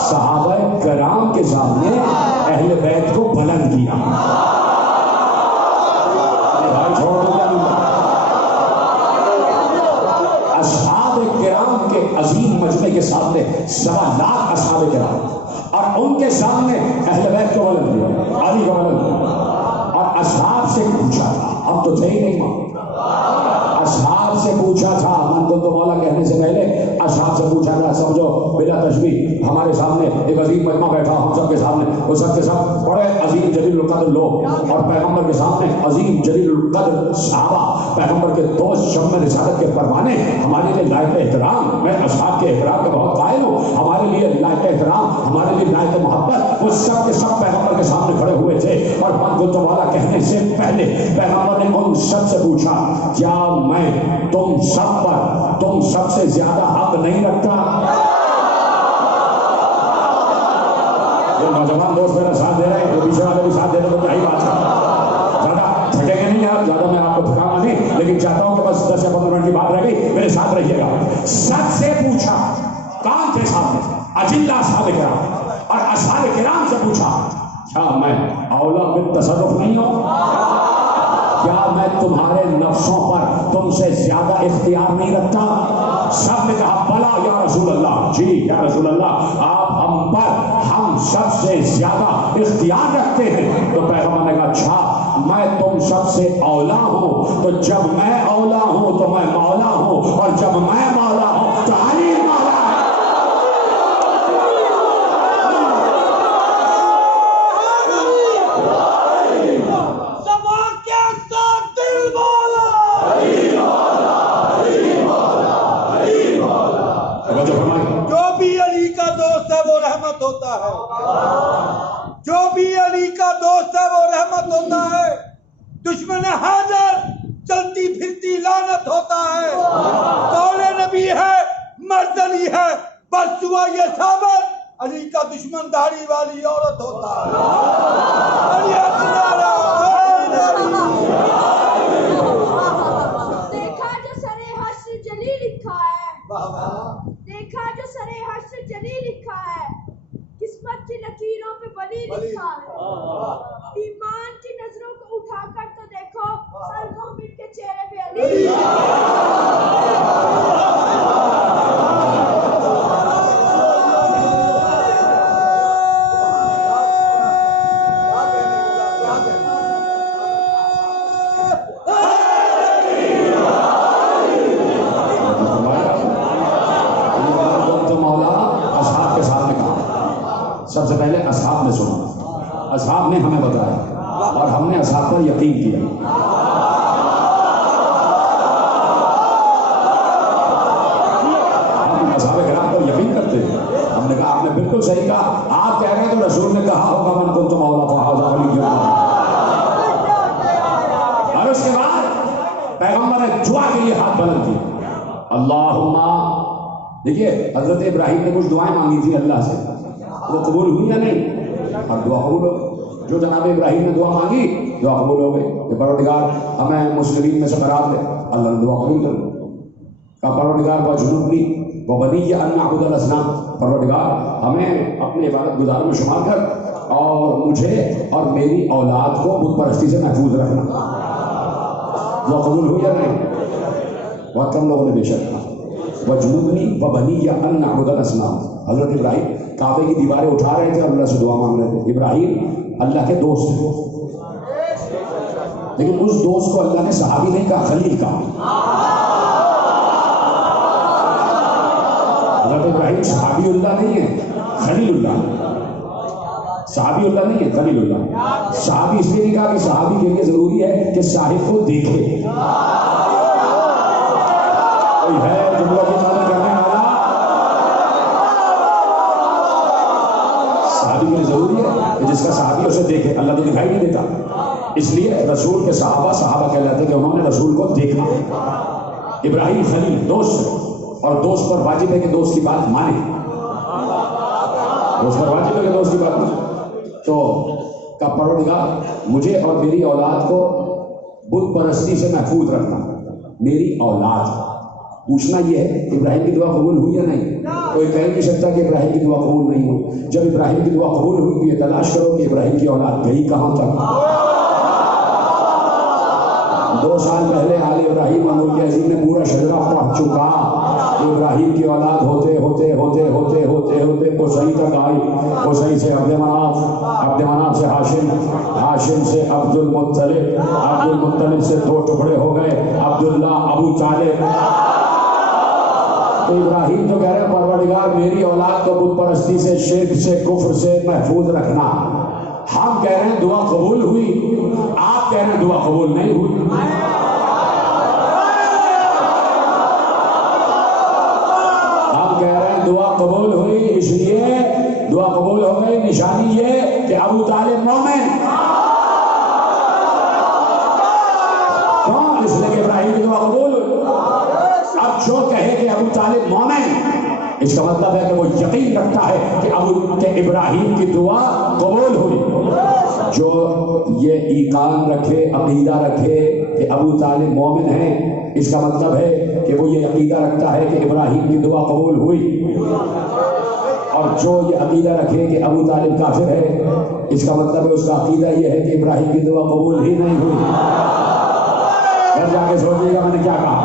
صحابہ کرام کے سامنے اہل بیت کو بلند کیا. اصحاب کرام کے عظیم مجمع کے سامنے 1.25 اصحاب کرام اور ان کے سامنے اہل بیت کو بلند کیا, علی کو بلند کیا اور اصحاب سے پوچھا تھا. اب تو تھے ہی نہیں وہاں. اصحاب سے پوچھا تھا, من تو مولا کہنے سے پہلے اصحاب سے پوچھا تھا. سمجھو بلا تشبیہ ہمارے سامنے ایک عظیم مجمع بیٹھا, ہم سب کے سامنے, وہ سب کے سب بڑے عظیم جلیل القدر لوگ, اور پیغمبر کے سامنے عظیم جلیل القدر صحابہ, پیغمبر کے دوست, شمع رسالت کے پروانے, ہمارے لیے لائق احترام. میں اصحاب کے احترام کا بہت قائل ہوں. ہمارے لیے لائق احترام, ہمارے لیے لائق محبت, وہ سب کے سب پیغمبر کے سامنے کھڑے ہوئے تھے. اور من تو مولا کہنے سے پہلے پیغمبر نے ان سب سے پوچھا, کیا میں تم سب پر تم سب سے زیادہ حق نہیں رکھتا؟ یہ نوجوان دوست میرا ساتھ دے رہے ہیں, وہ پیچھے والے بھی ساتھ دے رہے ہیں, تو یہی بات ہے. زیادہ تھکے گے نہیں آپ, زیادہ میں آپ کو تھکاؤں نہیں, لیکن چاہتا ہوں کہ بس 10 یا 15 منٹ کی بات رہ گئی, میرے ساتھ رہیے گا. سب سے پوچھا, کام کے سامنے اجلہ اصحاب کرام, اور اصحاب کرام سے پوچھا, کیا میں اولا بالتصرف نہیں ہوں؟ کیا میں تمہارے نفسوں پر تم سے زیادہ اختیار نہیں رکھتا؟ سب نے کہا بلا یا رسول اللہ, جی یا رسول اللہ, آپ ہم پر ہم سب سے زیادہ اختیار رکھتے ہیں. تو پیغمبر نے کہا اچھا, میں تم سب سے اولا ہوں, تو جب میں اولا ہوں تو میں مولا ہوں, اور جب میں مولا ہوں تو علی مولا ہے. جو بھی علی کا دوست ہے وہ رحمت ہوتا ہے, جو بھی علی کا دوست ہے وہ رحمت ہوتا ہے. دشمن حاضر چلتی پھرتی لعنت ہوتا ہے. قول نبی ہے, مرد علی ہے, بس ہوا یہ ثابت, علی کا دشمن داڑھی والی عورت ہوتا ہے. علی اکبر. دیکھا جو سرے حشر جلی لکھا ہے, دیکھا جو سرے حشر جلی لکھا ہے, قسمت کی لکیروں پہ ولی لکھا ہے. ایمان کی نظروں کو اٹھا کر تو دیکھو, ہر مومن کے چہرے پہ علی سب سے پہلے اصحاب نے سنا, اصحاب نے ہمیں بتایا, اور ہم نے اصحاب پر یقین کیا. ہم اصحاب کرام پر یقین کرتے ہیں. ہم نے کہا آپ نے بالکل صحیح کہا, آپ کہہ رہے ہیں تو رسول نے کہا ہوگا من کنت مولا فہذا ولی اللہ. اور اس کے بعد پیغمبر نے دعا کے لیے ہاتھ بلند کیا, اللہم. دیکھیے حضرت ابراہیم نے کچھ دعائیں مانگی تھی اللہ سے, وہ قبول ہوئی یا نہیں؟ اور دعا قبول ہو گئی. جو جناب ابراہیم نے دعا مانگی, دعا قبول ہو گئی کہ پروردگار ہمیں مسلمین میں سے قرار دے. اللہ نے دعا قبول کر لی. کہا پروردگار وجنبنی وبنی ان نعبد الاصنام, پروردگار ہمیں اپنے عبادت گزاروں میں شمار کر, اور مجھے اور میری اولاد کو بت پرستی سے محفوظ رکھنا. دعا قبول ہوئی یا نہیں؟ بہت کم لوگوں نے بے شک کہا وجنبنی وبنی ان نعبد الاصنام. حضرت ابراہیم کعبے کی دیواریں اٹھا رہے تھے اور اللہ سے دعا مانگ رہے تھے. ابراہیم اللہ کے دوست ہیں, لیکن اس دوست کو اللہ نے صحابی نہیں کہا, خلیل کہا. حضرت ابراہیم صحابی اللہ نہیں ہے, خلیل اللہ. صحابی اللہ نہیں ہے, خلیل اللہ. صحابی اس لیے نہیں کہا کہ صحابی کے لیے ضروری ہے کہ صاحب کو دیکھے. کوئی ہے جملہ کی مدد کرنے والا؟ صحابی کے لیے ضروری ہے کہ جس کا صحابی اسے دیکھے. اللہ تو دکھائی نہیں دیتا, اس لیے رسول کے صحابہ کہلاتے کہ انہوں نے رسول کو دیکھا. ابراہیم خلیل دوست, اور دوست پر واجب ہے کہ دوست کی بات مانے. دوست پر واجب ہے کہ دوست کی بات مانے. تو کا پروردگار مجھے اور میری اولاد کو بت پرستی سے محفوظ رکھنا. میری اولاد, پوچھنا یہ ہے ابراہیم کی دعا قبول ہوئی یا نہیں؟ کوئی کہہ نہیں سکتا کہ ابراہیم کی دعا قبول نہیں ہوئی. جب ابراہیم کی دعا قبول ہوئی تو یہ تلاش کرو کہ ابراہیم کی اولاد گئی کہاں تک. 2 سال پہلے آل ابراہیم ملک عظیم نے پورا شجرہ پڑھ چکا. ابراہیم کی اولاد ہوتے ہوتے ہوتے ہوتے ہوتے ہوتے قصی تک آئی. قصی سے عبد مناف سے ہاشم سے عبد المطلب سے 2 ٹکڑے ہو گئے، عبداللہ، ابو طالب. تو ابراہیم تو کہہ رہے ہیں پروردگار میری اولاد کو بت پرستی سے، شرک سے، کفر سے محفوظ رکھنا. ہم کہہ رہے ہیں دعا قبول ہوئی، آپ کہہ رہے ہیں دعا قبول نہیں ہوئی. ہم کہہ رہے ہیں دعا قبول ہوئی، اس لیے دعا قبول ہو گئی. نشانی یہ کہ ابو طالب مومن. کیوں؟ اس لیے کہ ابراہیم کی دعا قبول ہوئی. اب جو کہے کہ ابو طالب مومن، اس کا مطلب ہے کہ وہ یقین رکھتا ہے کہ ابراہیم کی دعا قبول ہوئی. جو یہ ایقان رکھے، عقیدہ رکھے کہ ابو طالب مومن ہیں، اس کا مطلب ہے کہ وہ یہ عقیدہ رکھتا ہے کہ ابراہیم کی دعا قبول ہوئی. اور جو یہ عقیدہ رکھے کہ ابو طالب کافر ہے، اس کا مطلب ہے اس کا عقیدہ یہ ہے کہ ابراہیم کی دعا قبول ہی نہیں ہوئی. گھر جا کے سوچیے گا میں نے کیا کہا.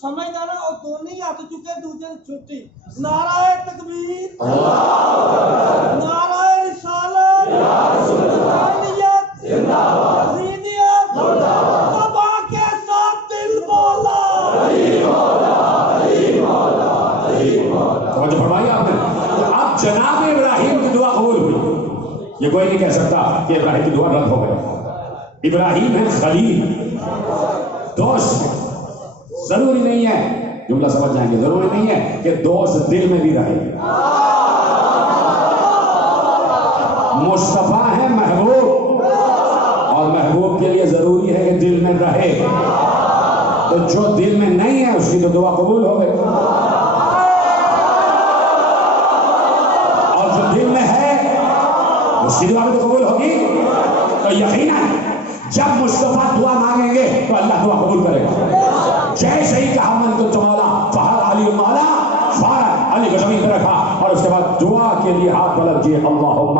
سمجھدار اور دونوں ہاتھ چکے دوسرے چھٹی. نعرہ تکبیر، نعرہ رسالت، حقانیت، یزیدیت، تبا کے ساتھ دل مولا. توجہ فرمائی آپ نے. اب جناب ابراہیم کی دعا قبول ہوئی. یہ کوئی نہیں کہہ سکتا کہ ابراہیم کی دعا رد ہو گئی. ابراہیم ہے خلیل، دوست. ضروری نہیں ہے، جملہ سمجھ جائیں گے، ضروری نہیں ہے کہ دوست دل میں بھی رہے. مصطفیٰ ہے محبوب، اور محبوب کے لیے ضروری ہے کہ دل میں رہے. تو جو دل میں نہیں ہے اس کی تو دعا قبول ہو گئی، اور جو دل میں ہے اس کی دعا بھی تو قبول ہوگی. تو یقیناً جب مصطفیٰ دعا مانگیں گے تو اللہ دعا قبول کرے گا. جیسے ہی کہا من کو تمہارا فہر علی مولا، فہر علی کو زمین پہ رکھا، اور اس کے بعد دعا کے لیے ہاتھ بلند کیے. اللہم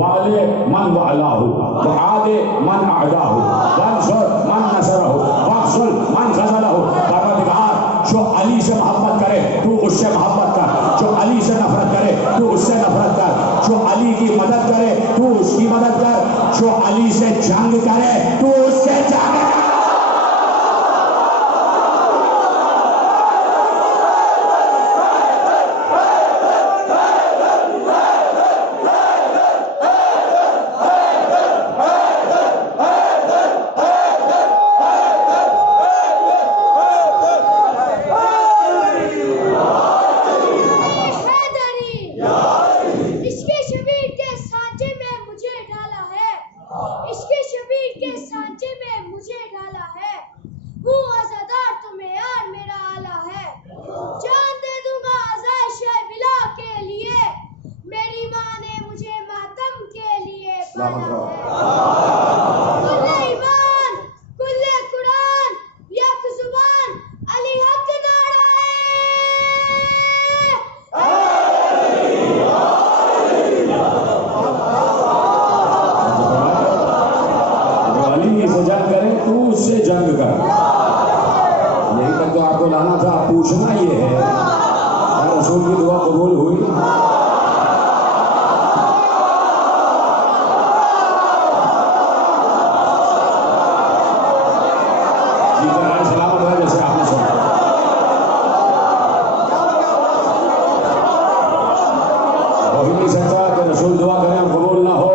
والے من وعلاہ، وعاد من اعداہ، وانصر من نصرہ، واغسل من غزلہ. پروردگار جو علی سے محبت کرے تو اس سے محبت کر، جو علی سے نفرت کرے تو اس سے نفرت کر، جو علی کی مدد کرے تو اس کی مدد کر، جو علی سے جنگ کرے تو اس سے جنگ کر. پوچھنا یہ ہے کیا رسول کی دعا قبول ہوئی؟ سلامت ہے جیسے آپ نے سنا. ہو ہی نہیں سکتا کہ رسول دعا کریں قبول نہ ہو.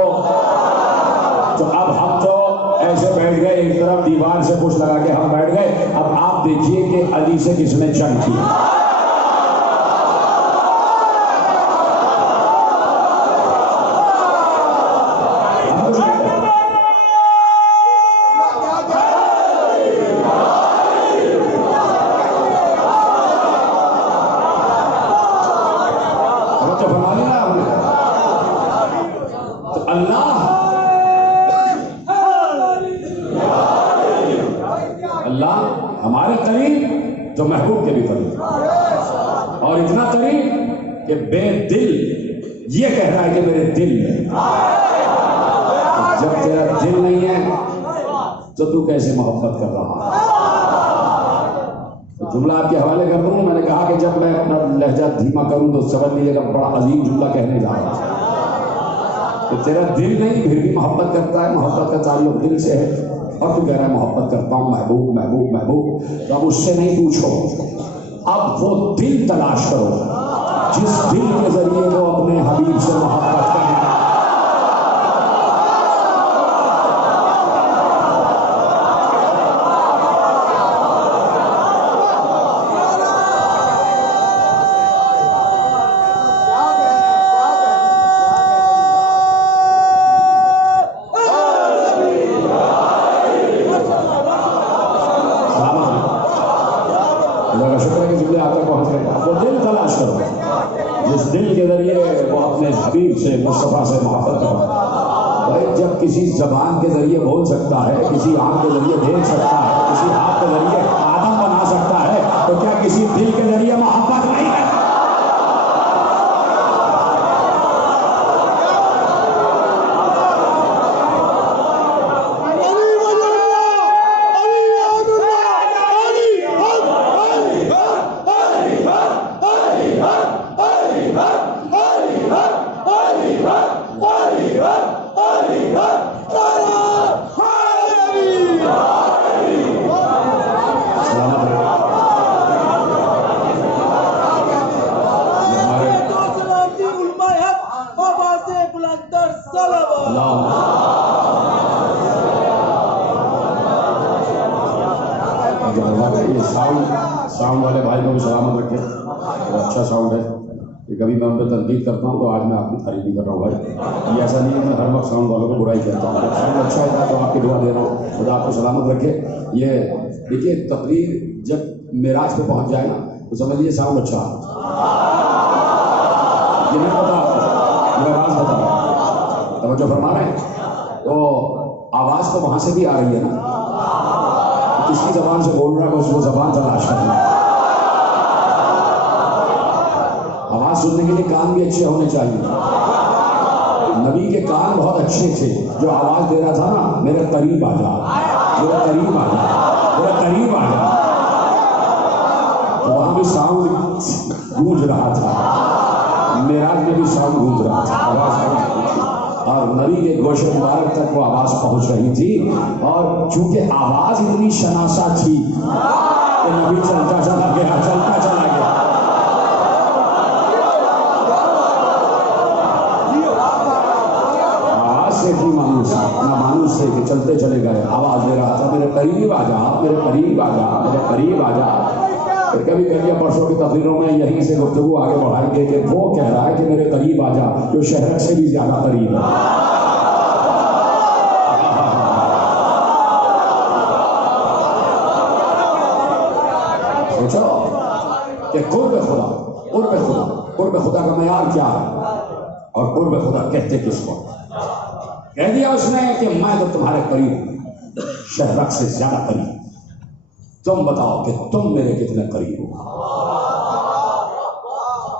تو اب ہم تو ایسے بیٹھ گئے ایک طرف دیوار سے پوچھ لگا کے ہم بیٹھ گئے. اب آپ دیکھیے کہ علی سے کس نے جنگ کی. اللہ ہمارے قریب تو محبوب کے بھی قریب، اور اتنا قریب کہ بے دل یہ کہہ رہا ہے کہ میرے دل ہے۔ جب تیرا دل نہیں ہے تو تو کیسے محبت کر رہا ہے؟ جملہ آپ کے حوالے کر دوں، میں نے کہا کہ جب میں اپنا لہجہ دھیما کروں تو سمجھ لیجیے گا بڑا عظیم جملہ کہنے جا رہا ہوں۔ تو تیرا دل نہیں پھر بھی محبت کرتا ہے، محبت کا تعلق دل سے ہے، اور تو کہہ رہا ہے محبت کرتا ہوں، محبوب محبوب محبوب۔ تو اب اس سے نہیں پوچھو، اب وہ دل تلاش کرو جس دل کے ذریعے وہ اپنے حبیب سے محبت کرے۔ مصطفیٰ سے محبت کرو۔ بھائی جب کسی زبان کے ذریعے بول سکتا ہے، کسی آنکھ کے ذریعے دیکھ سکتا ہے، کسی ہاتھ کے ذریعے آدم بنا سکتا ہے، تو کیا کسی دل کے ذریعے محبت نہیں ہے؟ ساؤنڈ والے بھائی کو بھی سلامت رکھے، اچھا ساؤنڈ ہے کہ کبھی میں ان پہ تنقید کرتا ہوں تو آج میں آپ کی تعریف بھی کر رہا ہوں بھائی، یہ ایسا نہیں ہے میں ہر وقت ساؤنڈ والوں کو برائی کہتا ہوں، ساؤنڈ اچھا ہے تو آپ کی دعا دے رہا ہوں، خدا آپ کو سلامت رکھے۔ یہ دیکھیے تقریر جب معراج پہ پہنچ جائے نا تو سمجھ لیجیے ساؤنڈ اچھا، یہ نہیں پتا آپ کو، یہ آواز بتا رہا ہے، توجہ فرما رہے ہیں؟ تو آواز تو وہاں سے بھی آ رہی ہے نا، کس کی زبان سے بول رہا ہے اس کو زبان تلاش کرنا۔ آواز سننے کے لیے کان بھی اچھے ہونے چاہیے۔ نبی کے کان بہت اچھے تھے، جو آواز دے رہا تھا نا میرے قریب آ جا، میرے قریب آ جا، میرے قریب آ جا، تو وہاں بھی ساؤنڈ گونج رہا تھا، معراج میں بھی ساؤنڈ گونج رہا تھا، آواز، اور نبی کے گوشے مبارک تک وہ آواز پہنچ رہی تھی، اور چونکہ آواز اتنی شناسا تھی کہ نبی چلتا چلا گیا، چلتا چلا گیا۔ آواز سے تھی مانوس، نہ مانوس سے کہ چلتے چلے گئے، آواز دے رہا تھا میرے قریب آ جا، میرے قریب آ جا، میرے قریب آ جا۔ پھر کبھی کبھی پرسوں کی تقریروں میں یہیں سے گفتگو آگے بڑھائیں گے کہ وہ کہہ رہا ہے کہ میرے قریب آ جا جو شہر سے بھی زیادہ قریب ہے۔ سوچو کہ قرب خدا، قرب خدا، قرب خدا کا معیار کیا ہے، اور قرب خدا کہتے کس کو؟ کہہ دیا اس نے کہ میں تو تمہارے قریب ہوں، شہرک سے زیادہ قریب، تم بتاؤ کہ تم میرے کتنے قریب ہو۔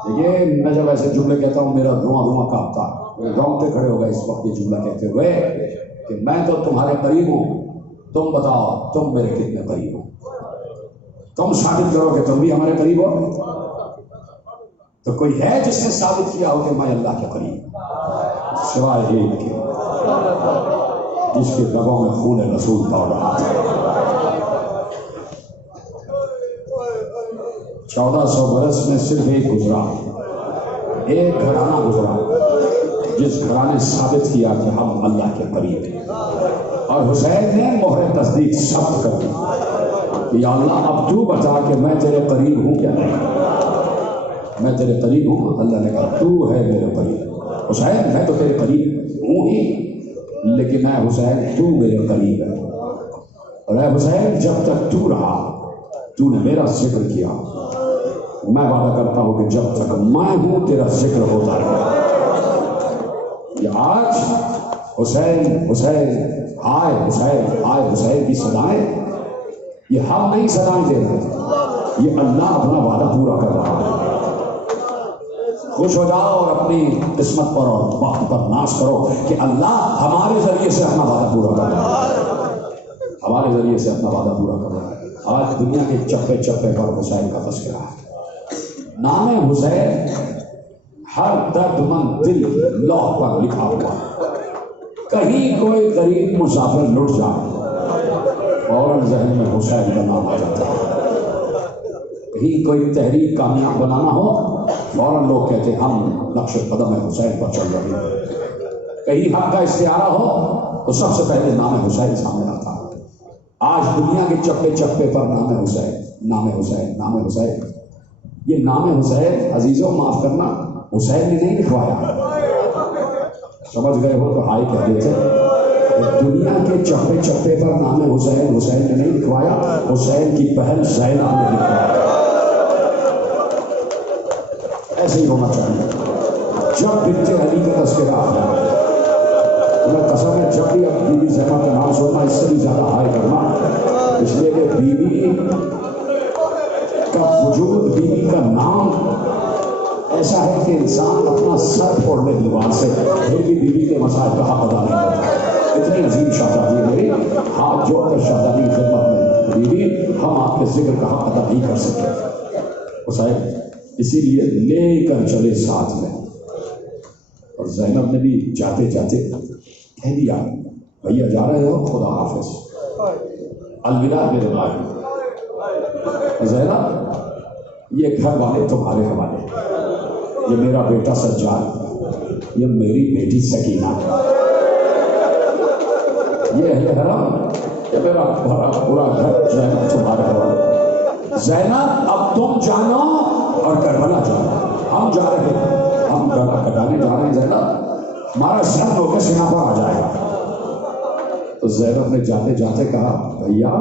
دیکھیے میں جب ایسے جملے کہتا ہوں میرا دھواں دھواں کانپتا ہے، میرے رونگٹے کھڑے ہو گئے اس وقت یہ جملہ کہتے ہوئے کہ میں تو تمہارے قریب ہوں، تم بتاؤ تم میرے کتنے قریب ہو، تم ثابت کرو کہ تم بھی ہمارے قریب ہو۔ تو کوئی ہے جس نے ثابت کیا ہو کہ میں اللہ کے قریب ہوں؟ سوائے ایک کے جس کے رگوں میں خون رسول دوڑ رہا تھا۔ 1400 برس میں صرف ایک گزرا، ایک گھرانہ گزرا جس گھرانے ثابت کیا کہ ہم اللہ کے قریب ہیں، اور حسین نے مہر تصدیق ثبت کر دی کہ یا اللہ اب تو بتا کہ میں تیرے قریب ہوں کیا نہیں، میں تیرے قریب ہوں۔ اللہ نے کہا تو ہے میرے قریب، حسین میں تو تیرے قریب ہوں ہی، لیکن اے حسین تو میرے قریب ہے، اور اے حسین جب تک تو رہا تو نے میرا ذکر کیا، میں وعدہ کرتا ہوں کہ جب تک میں ہوں تیرا ذکر ہوتا رہے۔ یہ آج حسین حسین آئے حسین آئے حسین کی صدائیں یہ ہم نہیں سزائیں دے رہے، یہ اللہ اپنا وعدہ پورا کر رہا ہے۔ خوش ہو جاؤ اور اپنی قسمت پر اور وقت پر ناز کرو کہ اللہ ہمارے ذریعے سے اپنا وعدہ پورا کر رہا ہے، ہمارے ذریعے سے اپنا وعدہ پورا کر رہا ہے۔ آج دنیا کے چپے چپے پر حسین کا تذکرہ ہے۔ نام حسین ہر درد مند دل لوح پر لکھا ہوا ہے۔ کہیں کوئی غریب مسافر لٹ جائے فوراً ذہن میں حسین کا نام آ جاتا ہے۔ کہیں کوئی تحریک کامیاب بنانا ہو فوراً لوگ کہتے ہیں ہم نقش قدم حسین پر چل رہے ہیں۔ کہیں حق کا استعارہ ہو تو سب سے پہلے نام حسین سامنے آتا ہے۔ آج دنیا کے چپے چپے پر نام حسین، نام حسین، نام حسین۔ یہ نام حسین عزیزوں معاف کرنا حسین نے نہیں لکھوایا، سمجھ گئے ہو تو ہائی کہہ دیتے۔ دنیا کے چپے چپے پر نام حسین حسین نے نہیں لکھوایا، حسین کی بہن زینب نے لکھوایا۔ ایسے ہی ہونا چاہیے۔ جب بنت علی کا تذکرہ آتا ہے تمہیں قسم ہے جب بھی اب بی بی زینب کا نام سننا اس سے بھی زیادہ ہائی کرنا، اس لیے کہ بی بی کا وجود، بی بی کا نام ایسا ہے کہ انسان اپنا سر پھوڑ لے دیوار سے پھر بھی بی بی کے مسائل کا حق ادا نہیں کرتا۔ اتنی عظیم شہزادی ہے میری، ہاتھ جوڑ کر شہزادی کی خدمت میں بی بی ہم آپ کے ذکر کا حق ادا نہیں کر سکتے حسین، اسی لیے لے کر چلے ساتھ میں۔ اور زینب نے بھی جاتے جاتے کہہ دیا بھیا جا رہے ہو، خدا حافظ، الوداع میرے بھائی۔ زینب یہ گھر والے تمہارے حوالے، یہ میرا بیٹا سجاد، یہ میری بیٹی سکینہ، یہ اہل حرم، یہ میرا پورا گھر زینب تمہارے حوالے۔ زینب اب تم جانو اور کربلا جانا، ہم جا رہے ہیں، ہم کٹانے جا رہے ہیں زینب، ہمارا سر ہو کے سینہ پر آ جائے گا۔ تو زینب نے جاتے جاتے کہا بھیا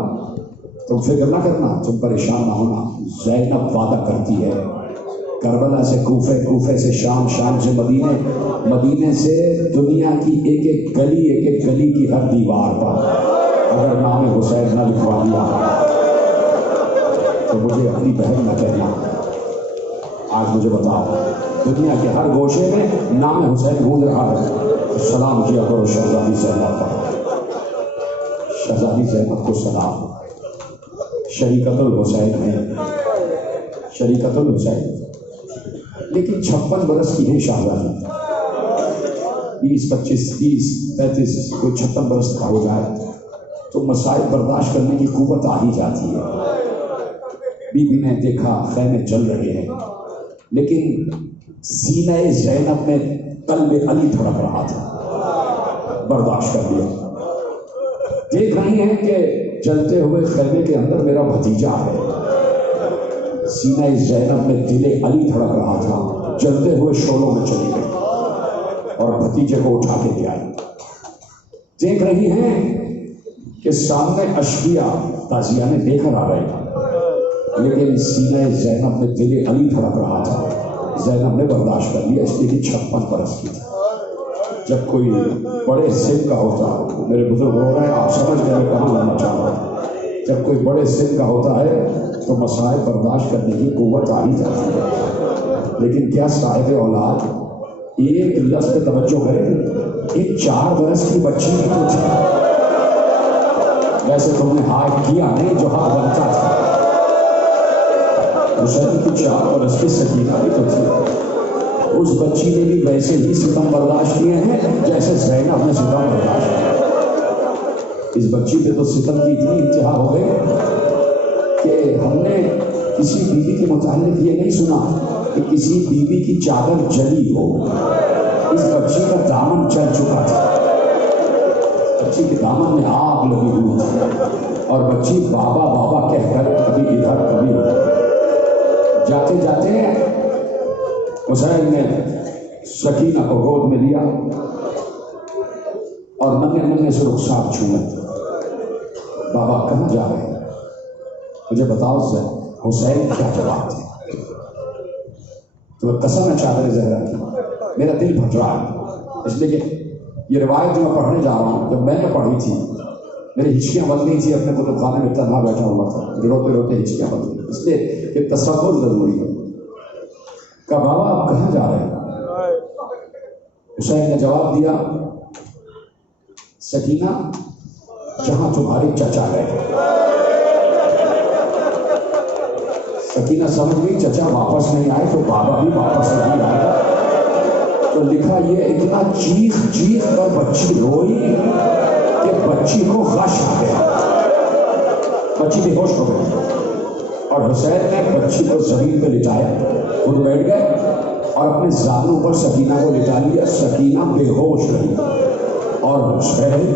تم فکر نہ کرنا، تم پریشان نہ ہونا، زینب وعدہ کرتی ہے کربلا سے کوفے، کوفے سے شام، شام سے مدینے، مدینے سے دنیا کی ایک ایک گلی، ایک ایک گلی کی ہر دیوار پر اگر نام حسین نہ لکھوا دیا تو مجھے اپنی بہن نہ کہنا۔ آج مجھے بتاؤ دنیا کے ہر گوشے میں نام حسین گونج رہا ہے، سلام کیا کرو شہزادی زینب پر، شہزادی زینب کو سلام۔ شریکت الحسین ہے، شریکت الحسین، لیکن 56 برس کی ہے شہزادی، 20، 25، 30، 35، کوئی 56 برس کا ہو جائے تو مسائل برداشت کرنے کی قوت آ ہی جاتی ہے۔ بی بی نے دیکھا خیمے جل رہے ہیں لیکن سینہ زینب میں قلب علی دھڑک رہا تھا، برداشت کر لیا۔ دیکھ رہی ہیں کہ جلتے ہوئے خیمے کے اندر میرا بھتیجا ہے، سینہ زینب میں دل علی دھڑک رہا تھا، جلتے ہوئے شعلوں میں چلی گئی اور بھتیجے کو اٹھا کے لے آئی۔ دیکھ رہی ہیں کہ سامنے اشقیاء تازیانے لے کر آ رہے ہیں لیکن سینہ زینب میں دل علی دھڑک رہا تھا۔ زینب نے برداشت کر لیا، اس لیے کہ 56 برس کی تھی۔ جب کوئی بڑے سن کا ہوتا، میرے بزرگ ہو رہے ہیں، آپ سمجھ گئے میں کہاں لانا چاہ رہا ہوں، جب کوئی بڑے سن کا ہوتا ہے تو مسائل برداشت کرنے کی قوت آ ہی جاتی ہے۔ لیکن کیا صاحب اولاد ایک لفظ پہ توجہ کرے، ایک 4 برس کی بچی کی تو تھی، ویسے تم نے ہاتھ کیا نہیں جو ہاتھ بنتا تھا، حسین کی 4 برس کی سکینہ بھی تو تھی، اس بچی نے بھی ویسے ہی ستم برداشت کیے ہیں جیسے زینب نے ستم برداشت کیا۔ اس بچی پہ تو ستم کی اتنی انتہا ہو گئی کہ ہم نے کسی بیوی کے متعلق یہ نہیں سنا کہ کسی بیوی کی چادر جلی ہو، اس بچی کا دامن چل چکا تھا، بچی کے دامن میں آگ لگی ہوئی تھی اور بچی بابا بابا کہہ کر کبھی ادھر کبھی ادھر۔ جاتے جاتے حسین نے سکینہ کو گود میں لیا اور ننے ننے سے رخسار چھوئے۔ بابا کہاں جا رہے ہیں؟ مجھے بتاؤ حسین کیا جواب تھے؟ تو قسم ہے چادر زہرا کی، میرا دل پھٹ رہا ہے، اس لیے کہ یہ روایت جو میں پڑھنے جا رہا ہوں جب میں نے پڑھی تھی میری ہچکیاں بن گئی تھی، اپنے کتب خانے میں تنہا بیٹھا ہوا تھا، روتے روتے ہچکیاں بن گئی، اس لیے کہ تصور ضروری ہے۔ کہا بابا آپ کہاں جا رہے ہیں؟ حسین نے جواب دیا سکینہ جہاں تمہارے چچا گئے۔ سکینہ سمجھ گئی چچا واپس نہیں آئے تو بابا بھی واپس نہیں آئے گا، تو لکھا یہ اتنا چیخ چیخ کر بچی روئی کہ بچی کو غش آ گیا، بچی بے ہوش ہو گئی، اور حسین نے بچی کو زمین پہ لٹایا، خود بیٹھ گئے اور اپنے زانوں پر سکینہ کو لٹا لیا۔ سکینہ بے ہوش رہی اور حسین،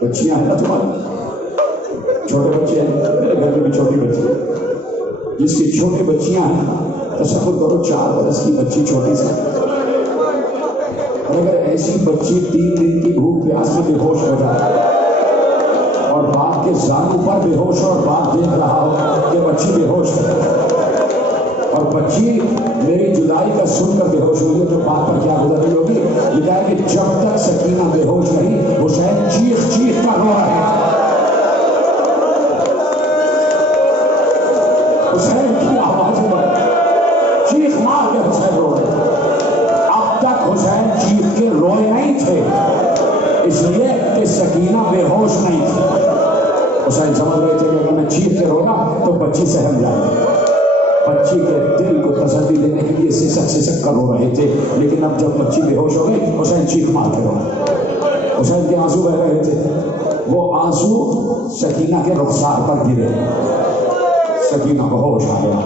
بچیاں ہیں نا تمہاری، چھوٹے بچے ہیں، میرے گھر میں بھی چھوٹی بچی ہے، جس کی چھوٹی بچیاں ہیں تصور کرو 4 برس کی بچی چھوٹی سی، اور اگر ایسی بچی 3 دن کی بھوک پیاس میں بے ہوش ہو جائے اور باپ کے زانوں پر بے ہوش اور باپ دیکھ رہا ہو کہ بچی بے ہوش ہے اور بچی میری جدائی کا سن کر بے ہوش ہوئی تو باپ پر کیا گزر رہی ہوگی؟ لکھا ہے کہ جب تک سکینہ بے ہوش رہی حسین چیخ چیخ کر رو رہے ہیں، حسین کی آواز میں چیخ مار کے حسین رو رہے ہیں۔ اب تک حسین چیخ کے روئے نہیں تھے اس لیے کہ سکینہ بے ہوش نہیں تھی۔ حسین سمجھ رہے تھے کہ اگر میں چیخ کے رونا تو بچی سہم جائے گی، بچی کے دل کو تسلی دینے کے لیے سسک کر رو رہے تھے، لیکن اب جب بچی بے ہوش ہو گئی حسین چیخ مار کے رونا، حسین کے آنسو بہ رہے تھے، وہ آنسو سکینہ کے رخسار پر گرے، سکینہ کو ہوش آ گیا،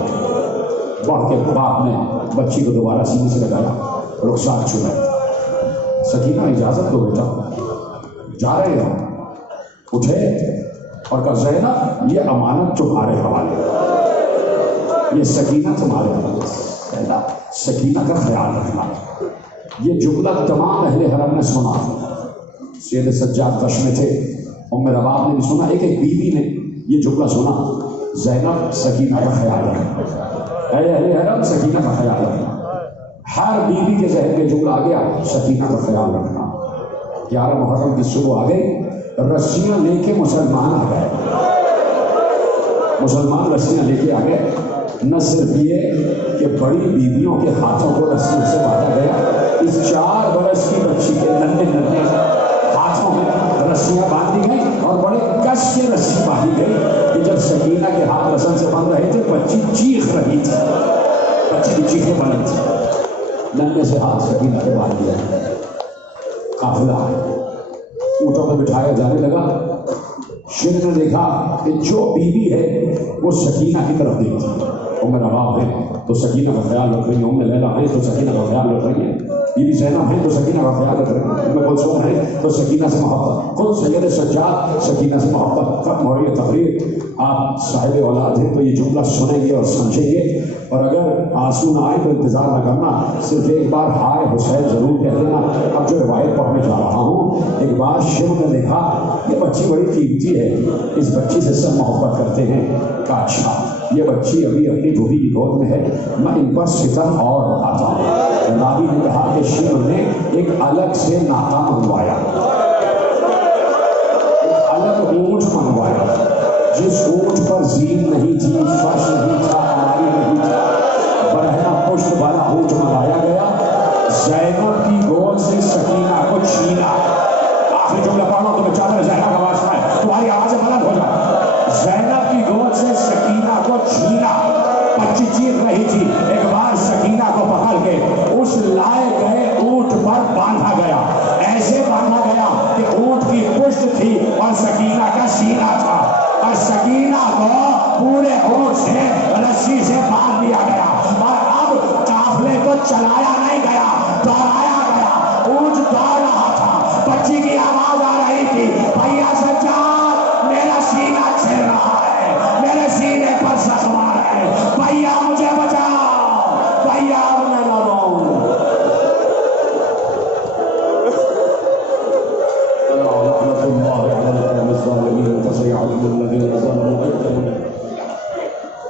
بڑھ کے باپ نے بچی کو دوبارہ سینے سے لگایا، رخسار چھوڑا، سکینہ اجازت دو بیٹا جا رہے ہو، اٹھے اور کہا زینب یہ امانت تمہارے حوالے، یہ سکینہ تمہارے حوالے، سکینہ کا خیال رکھنا۔ یہ جملہ تمام اہل حرم نے سنا، سید سجاد کش میں تھے، ام رباب نے بھی سنا، ایک ایک بیوی نے یہ جملہ سنا، زینب سکینہ کا خیال رکھنا، اے اہل حرم سکینہ کا خیال رکھنا۔ ہر بیوی کے ذہن میں جملہ آ گیا سکینہ کا خیال رکھنا۔ 11 محرم کی صبح آ گئی، رسیاں لے کے مسلمان آ گئے، مسلمان رسیاں لے کے آ گئے، نہ صرف یہ کہ بڑی بیویوں کے ہاتھوں کو رسیوں سے باندھا گیا، اس 4 برس کی بچی کے ننھے ننھے ہاتھوں میں رسیاں باندھی گئی اور بڑے کش کے رسی باندھی گئی کہ جب سکینہ کے ہاتھ رسن سے بند رہے تھے بچی چیخ رہی تھی، بچی کی چیخیں بند تھی، ننھے سے ہاتھ سکینہ کے باندھ دیا، قافلہ اونٹوں پہ بٹھایا جانے لگا۔ شیر نے دیکھا کہ جو بیوی ہے وہ سکینہ کی طرف دیکھتی، ام رباب ہے تو سکینہ کا خیال رکھ رہی ہے، ام لیلہ ہے تو سکینہ کا خیال رکھ رہی ہے، بی بی زینب ہے تو سکینہ کا خیال رکھ رہی ہے، ام کلثوم ہے تو سکینہ سے محبت، خود سید سجاد سکینہ سے محبت۔ ختم ہو رہی ہے تقریر، آپ صاحب اولاد ہیں تو یہ جملہ سنیں گے اور سمجھیں گے، اور اگر آنسو نہ آئے تو انتظار نہ کرنا، صرف ایک بار ہائے حسین ضرور کہہ دینا۔ اب جو روایت پڑھنے جا رہا ہوں، ایک بار شیخ نے دیکھا یہ بچی بڑی قیمتی ہے، اس بچی سے سب محبت کرتے ہیں، کہا اچھا یہ بچی ابھی اپنی بھوبی کی گود میں ہے، میں ان پر ستم اور بڑھاتا ہوں۔ راوی نے کہا کہ شیخ نے ایک الگ سے ناکہ منگوایا، ایک الگ اونٹ منگوایا، جس اونٹ پر زین نہیں تھی، فرش نہیں تھا، آری نہیں تھا، برہنہ پشت والا اونٹ منگایا گیا، زینب کی گود سے سکینہ کو چھینا۔ آخری جملہ پڑھو تو چادر زینب کا واسطہ ہے، تمہاری آوازیں بلند ہو جائے۔ زینب کی گود سے سکینہ کو چھینا، بچی چیخ رہی تھی، ایک بار سکینہ کو پکڑ کے اس لائے گئے اونٹ پر باندھا گیا، ایسے باندھا گیا کہ اونٹ کی پشت تھی اور سکینہ کا سینہ تھا، اور سکینہ کو پورے اونٹ سے رسی سے باندھ دیا گیا، اور اب قافلے کو چلایا نہیں گیا،